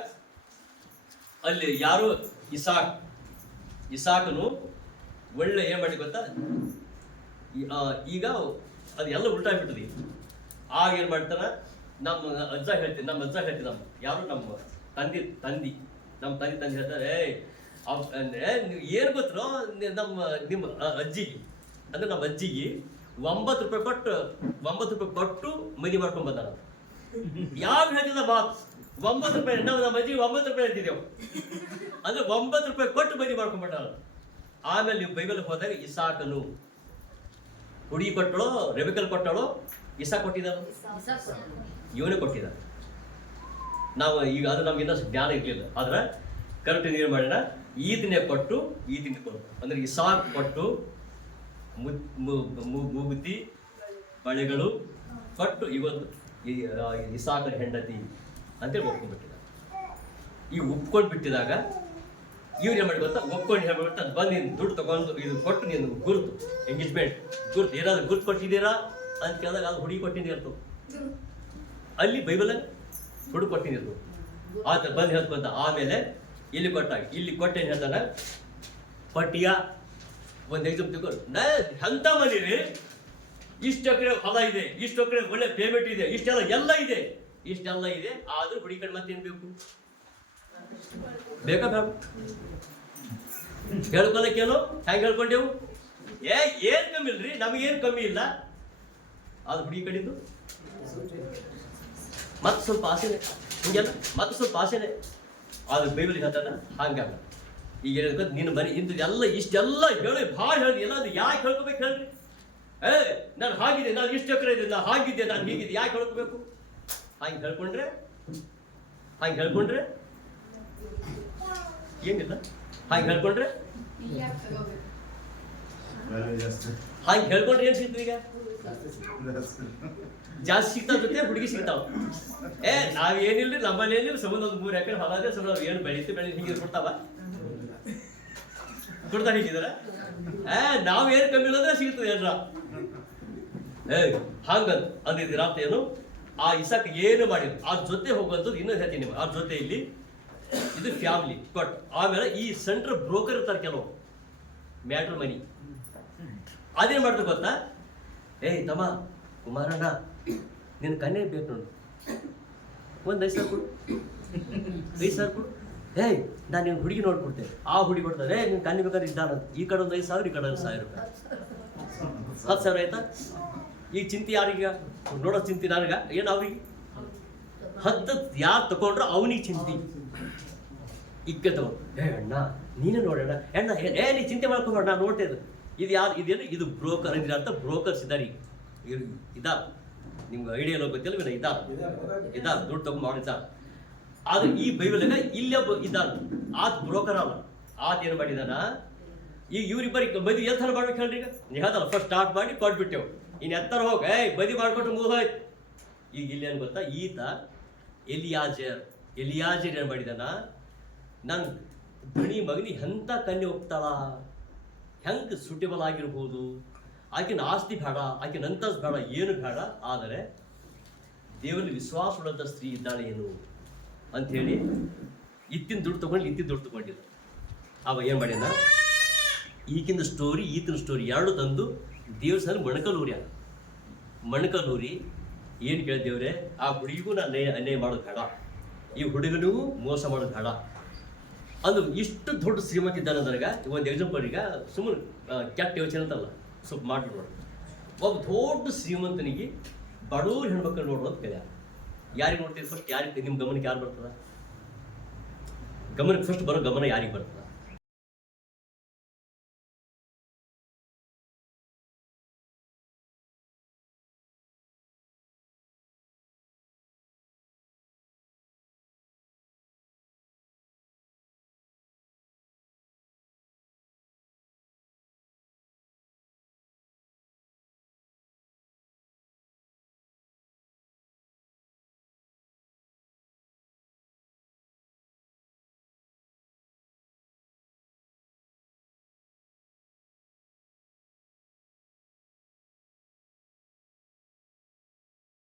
ಅಲ್ಲಿ ಯಾರು ಇಸಾಕನು ಒಳ್ಳೆ ಏನ್ ಮಾಡಿ ಗೊತ್ತಾ, ಈಗ ಅದೆಲ್ಲ ಉಲ್ಟಾಗ್ಬಿಟ್ಟದಿ. ಆಗ ಏನ್ ಮಾಡ್ತಾನ, ನಮ್ಮ ಅಜ್ಜ ಹೇಳ್ತೀನಿ ಯಾರು ನಮ್ಮ ತಂದಿ ಹೇಳ್ತಾರೆ, ಅಂದ್ರೆ ನೀವು ಏನು ಗೊತ್ತೋ ನಿಮ್ಮ ಅಜ್ಜಿಗೆ ಅಂದ್ರೆ ನಮ್ಮ ಅಜ್ಜಿಗೆ 9 ರೂಪಾಯಿ ಕೊಟ್ಟು ಮದಿ ಮಾಡ್ಕೊಂಡ್ ಬಂದ. ಯಾವ ಹೇಳ್ತಿದ್ದ ಮಾತು 9 ರೂಪಾಯಿ, ನಮ್ಮ ಅಜ್ಜಿಗೆ 9 ರೂಪಾಯಿ ಅಂತಿದ್ದೇವು ಅಂದ್ರೆ 9 ರೂಪಾಯಿ ಕೊಟ್ಟು ಮದಿ ಮಾಡ್ಕೊಂಡ್ಬಿಟ್ಟ. ಆಮೇಲೆ ನೀವು ಬೈಬಲ್ ಹೋದಾಗ ಇಸಾಕನು ಹುಡುಗಿ ಕೊಟ್ಟಳು, ರೆಬೆಕಲ್ ಕೊಟ್ಟಳು, ಇಸಾಕ್ ಕೊಟ್ಟಿದ್ದ, ಇವನೇ ಕೊಟ್ಟಿದ್ದ. ನಾವು ಈಗ ಅದು ನಮ್ಗೆ ಇನ್ನಷ್ಟು ಜ್ಞಾನ ಇರಲಿಲ್ಲ. ಆದ್ರೆ ಕರೆಕ್ಟ್ ಏನು ಮಾಡೋಣ, ಈತನೇ ಕೊಟ್ಟು ಈತನೇ ಕೊಡು ಅಂದ್ರೆ ಇಸಾಕ್ ಕೊಟ್ಟು ಮೂಗುತಿ ಬಳೆಗಳು ಕೊಟ್ಟು ಇವತ್ತು ಇಸಾಕನ ಹೆಂಡತಿ ಅಂತೇಳಿ ಒಪ್ಕೊಂಡ್ಬಿಟ್ಟಿದ್ದ. ಈ ಒಪ್ಕೊಂಡು ಬಿಟ್ಟಿದಾಗ ಇವ್ರು ಏನು ಮಾಡಿ ಗೊತ್ತಾ, ಒಪ್ಕೊಂಡು ಹೇಳ್ಬಿಟ್ಟು ಅದು ಬಂದು ನೀನು ದುಡ್ಡು ತಗೊಂಡು ಇದು ಕೊಟ್ಟು ನೀನು ಗುರುತು ಎಂಗೇಜ್ಮೆಂಟ್ ಗುರುತು ಏನಾದ್ರು ಗುರುತು ಕೊಟ್ಟಿದ್ದೀರಾ ಅಂತ ಕೇಳಿದಾಗ ಅದು ಹುಡುಗಿ ಕೊಟ್ಟಿದ್ದೀರ್ತು. ಅಲ್ಲಿ ಬೈಬಲಲ್ಲಿ ಹುಡುಗಿ ಕೊಟ್ಟಿದ್ದೀರ್ತು. ಆತ ಬಂದು ಹೇಳ್ಕೊಂತ ಆಮೇಲೆ ಇಲ್ಲಿ ಕೊಟ್ಟೇನು ಹೇಳ್ತಾನೆ, ಪಟ್ಟಿಯ ಒಂದು ಎಕ್ಸಾಮ್ ತಗೊಂಡು ಎಂತ ಮನೇಲಿ ಇಷ್ಟು ಎಕರೆ ಹೊಲ ಇದೆ, ಇಷ್ಟು ಎಕರೆ ಒಳ್ಳೆ ಪೇಮೆಂಟ್ ಇದೆ, ಇಷ್ಟೆಲ್ಲ ಇದೆ ಆದ್ರೂ ಹುಡುಗಿ ಕಡೆ ಮತ್ತೇನು ಬೇಕು, ಬೇಕಾ ಬೇಡ? ಹೇಳ್ಕೊಳಕ್ಕೇನು ಹೆಂಗೆ ಹೇಳ್ಕೊಂಡೆವು, ಏನ್ ಕಮ್ಮಿ ಇಲ್ರಿ, ನಮಗೇನು ಕಮ್ಮಿ ಇಲ್ಲ. ಅದು ಹುಡುಗಿ ಕಡಿದ್ದು ಮತ್ತೆ ಸ್ವಲ್ಪ ಆಸೆನೆ, ಹಿಂಗೆಲ್ಲ ಮತ್ತೆ ಸ್ವಲ್ಪ ಆಸೆನೆ. ಅದು ಬೈಬಲ್ ಹೇಳ್ತಾನ ಹಂಗಾಗ. ಈಗ ಏನಂತ ನಿನ್ನ ಮನೆ ಇಂಥದ್ದೆಲ್ಲ ಇಷ್ಟೆಲ್ಲ ಹೇಳಿ ಭಾಳ ಹೇಳಿ ಎಲ್ಲ ಅದು ಯಾಕೆ ಹೇಳ್ಕೊಬೇಕು ಹೇಳ್ರಿ? ನಾನು ಹಾಗಿದೆ, ನಾನು ಇಷ್ಟು ಎಕರೆ ಇದೆ, ನಾನು ಹಾಗಿದ್ದೆ, ನಾನು ಹೀಗಿದೆ, ಯಾಕೆ ಹೇಳ್ಕೊಬೇಕು? ಹಾಗೆ ಹೇಳ್ಕೊಂಡ್ರೆ ಏನಿಲ್ಲ. ಹಾಗೆ ಹೇಳ್ಕೊಂಡ್ರೆ ಏನ್ ಸಿಗ್ತದೆ? ಈಗ ಜಾಸ್ತಿ ಸಿಗ್ತಾವ, ಜೊತೆ ಹುಡುಗಿ ಸಿಗ್ತಾವ. ನಾವೇನಿಲ್ರಿ, ನಮ್ಮಲ್ಲಿ ಏನಿಲ್ಲ, ಸಂಬಂಧ ಒಂದು 3 ಎಕರೆ ಹೊಲ ಅದೇ, ಸ್ವಲ್ಪ ಏನು ಬೆಳೀತಿ ಹಿಂಗೆ ಕೊಡ್ತಾವ ಹೀಗಿದಾರ. ನಾವೇನು ಕಮ್ಮಿ ಇಲ್ಲದ್ರೆ ಸಿಗ್ತದೆ ಏನ್ರ. ಹಂಗಂತ ಅಂದಿದ್ದೀರ ಅಂತ ಏನು? ಆ ಇಸಾಕ್ ಏನು ಮಾಡಿದ್ರು ಅವ್ರ ಜೊತೆ ಹೋಗುವಂಥದ್ದು. ಇನ್ನೊಂದು ಹೇಳ್ತೀನಿ ನಿಮ್ಗೆ, ಅವ್ರ ಜೊತೆ ಇಲ್ಲಿ ಇದು ಫ್ಯಾಮಿಲಿ ಕೊಟ್. ಆಮೇಲೆ ಈ ಸೆಂಟ್ರ್ ಬ್ರೋಕರ್ ಇರ್ತಾರೆ ಕೆಲವು, ಮ್ಯಾಟ್ರ್ ಮನಿ. ಅದೇನ್ ಮಾಡ್ತಾರೆ ಗೊತ್ತಾ? ತಮ್ಮ ಕುಮಾರಣ್ಣ, ನಿನ್ನ ಕನ್ಯೆ ಬೇಕು ನೋಡು, ಒಂದು 5,000 ಕೊಡು, 5,000 ಕೊಡು. ನಾನು ನಿನ್ನ ಹುಡುಗಿ ನೋಡ್ಕೊಡ್ತೇನೆ. ಆ ಹುಡುಗಿ ಕೊಡ್ತಾರೆ, ನಿನ್ನ ಕನ್ಯೆ ಬೇಕಾದ್ರೆ ಇದ್ದಾನಂತ. ಈ ಕಡೆ ಒಂದು 5,000, ಈ ಕಡೆ 1,000 ರೂಪಾಯಿ, 10,000 ಆಯ್ತಾ? ಈ ಚಿಂತೆ ಯಾರೀಗ? ನೋಡೋ ಚಿಂತೆ ನನಗ ಏನು? ಅವ್ರಿಗೆ 10 ಯಾರು ತಗೊಂಡ್ರು ಅವನಿಗೆ ಚಿಂತೆ. ಇಕ್ಕೆ ತಗೊಂಡು ಅಣ್ಣ ನೀನೇ ನೋಡೋಣ, ಅಣ್ಣ ನೀ ಚಿಂತೆ ಮಾಡ್ಕೊಂಬೇಡ, ನಾನು ನೋಡ್ತೇನೆ. ಇದು ಯಾರು? ಇದೇನು? ಇದು ಬ್ರೋಕರ್ ಇದ್ರ ಅಂತ. ಬ್ರೋಕರ್ಸ್ ಇದ್ದಾರೆ ಈಗ. ಇದಾರ, ನಿಮ್ಗೆ ಐಡಿಯಾ ಎಲ್ಲ ಗೊತ್ತಿಲ್ಲ, ಇದಾರ ದುಡ್ಡು ತಗೊಂಡು ಮಾಡಿದ್ದಾರ. ಆದ್ರೆ ಈ ಬೈಬಲ್ನಾಗ ಇಲ್ಲೇ ಇದ್ದಾನ, ಆತ ಬ್ರೋಕರ್ ಅಲ್ಲ. ಆತ ಏನು ಮಾಡಿದಾನ? ಈಗ ಇವ್ರಿಬ್ಬರಿಗೆ ಬದಿ ಎತ್ತರ ಮಾಡ್ಬೇಕು ಹೇಳ್ರಿ. ಈಗ ನೀವು ಹೇಳ್ದಲ್ಲ, ಫಸ್ಟ್ ಸ್ಟಾರ್ಟ್ ಮಾಡಿ ಕೊಟ್ಬಿಟ್ಟೆವು, ಇನ್ನು ಎತ್ತರ ಹೋಗಿ ಬದಿ ಮಾಡ್ಕೊಟ್ಟು ಮುಗಿದೋಯ್ತು. ಈಗ ಇಲ್ಲಿ ಏನು ಗೊತ್ತಾ? ಈತ ಎಲಿಯಾಜರ್ ಏನು ಮಾಡಿದಾನ? ನನ್ನ ಧಣಿ ಮಗನಿ ಎಂಥ ಕನ್ಯೆ ಹೋಗ್ತಾಳ, ಹೆಂಗೆ ಸೂಟೇಬಲ್ ಆಗಿರ್ಬೋದು, ಆಕಿನ ಆಸ್ತಿ ಬೇಡ, ಆಕಿನ ಅಂತಸ್ತು ಬೇಡ, ಏನು ಬೇಡ, ಆದರೆ ದೇವರಲ್ಲಿ ವಿಶ್ವಾಸ ಉಳ್ಳಂಥ ಸ್ತ್ರೀ ಇದ್ದಾಳೆ ಏನು ಅಂಥೇಳಿ ಇತ್ತಿನ ದುಡ್ಡು ತೊಗೊಂಡಿಲ್ಲ. ಅವ ಏನು ಮಾಡ್ಯಾನ? ಈಗಿನ ಸ್ಟೋರಿ ಈತನ ಸ್ಟೋರಿ ಎರಡು ತಂದು ದೇವಸ್ಥಾನ ಮಣಕಲೂರಿ ಏನು ಕೇಳ್ದೇವ್ರೆ? ಆ ಹುಡುಗಿಗೂ ನಾನು ಅನ್ಯಾಯ ಮಾಡೋದು ಬೇಡ, ಈ ಹುಡುಗನಿಗೂ ಮೋಸ ಮಾಡೋದು ಬೇಡ. ಅದು ಇಷ್ಟು ದೊಡ್ಡ ಶ್ರೀಮಂತ ಇದ್ದಾನೆ ನನಗೆ. ಒಂದು ಎಕ್ಸಾಂಪಲ್, ಈಗ ಸುಮ್ಮನೆ ಕೆಟ್ಟ ಯೋಚನೆ ಅಂತಲ್ಲ, ಸ್ವಲ್ಪ ಮಾಡ್ಬಿಡೋಣ. ಒಬ್ಬ ದೊಡ್ಡ ಶ್ರೀಮಂತನಿಗೆ ಬಡವ್ರ ಹೆಣ್ಮಕ್ಳು ನೋಡೋದು ಕಲಿಯ. ಯಾರಿಗೆ ನೋಡ್ತೀವಿ ಫಸ್ಟ್? ಯಾರಿಗೆ ನಿಮ್ಮ ಗಮನಕ್ಕೆ ಯಾರು ಬರ್ತದ? ಗಮನಕ್ಕೆ ಫಸ್ಟ್ ಬರೋ ಗಮನ ಯಾರಿಗೆ ಬರ್ತದೆ?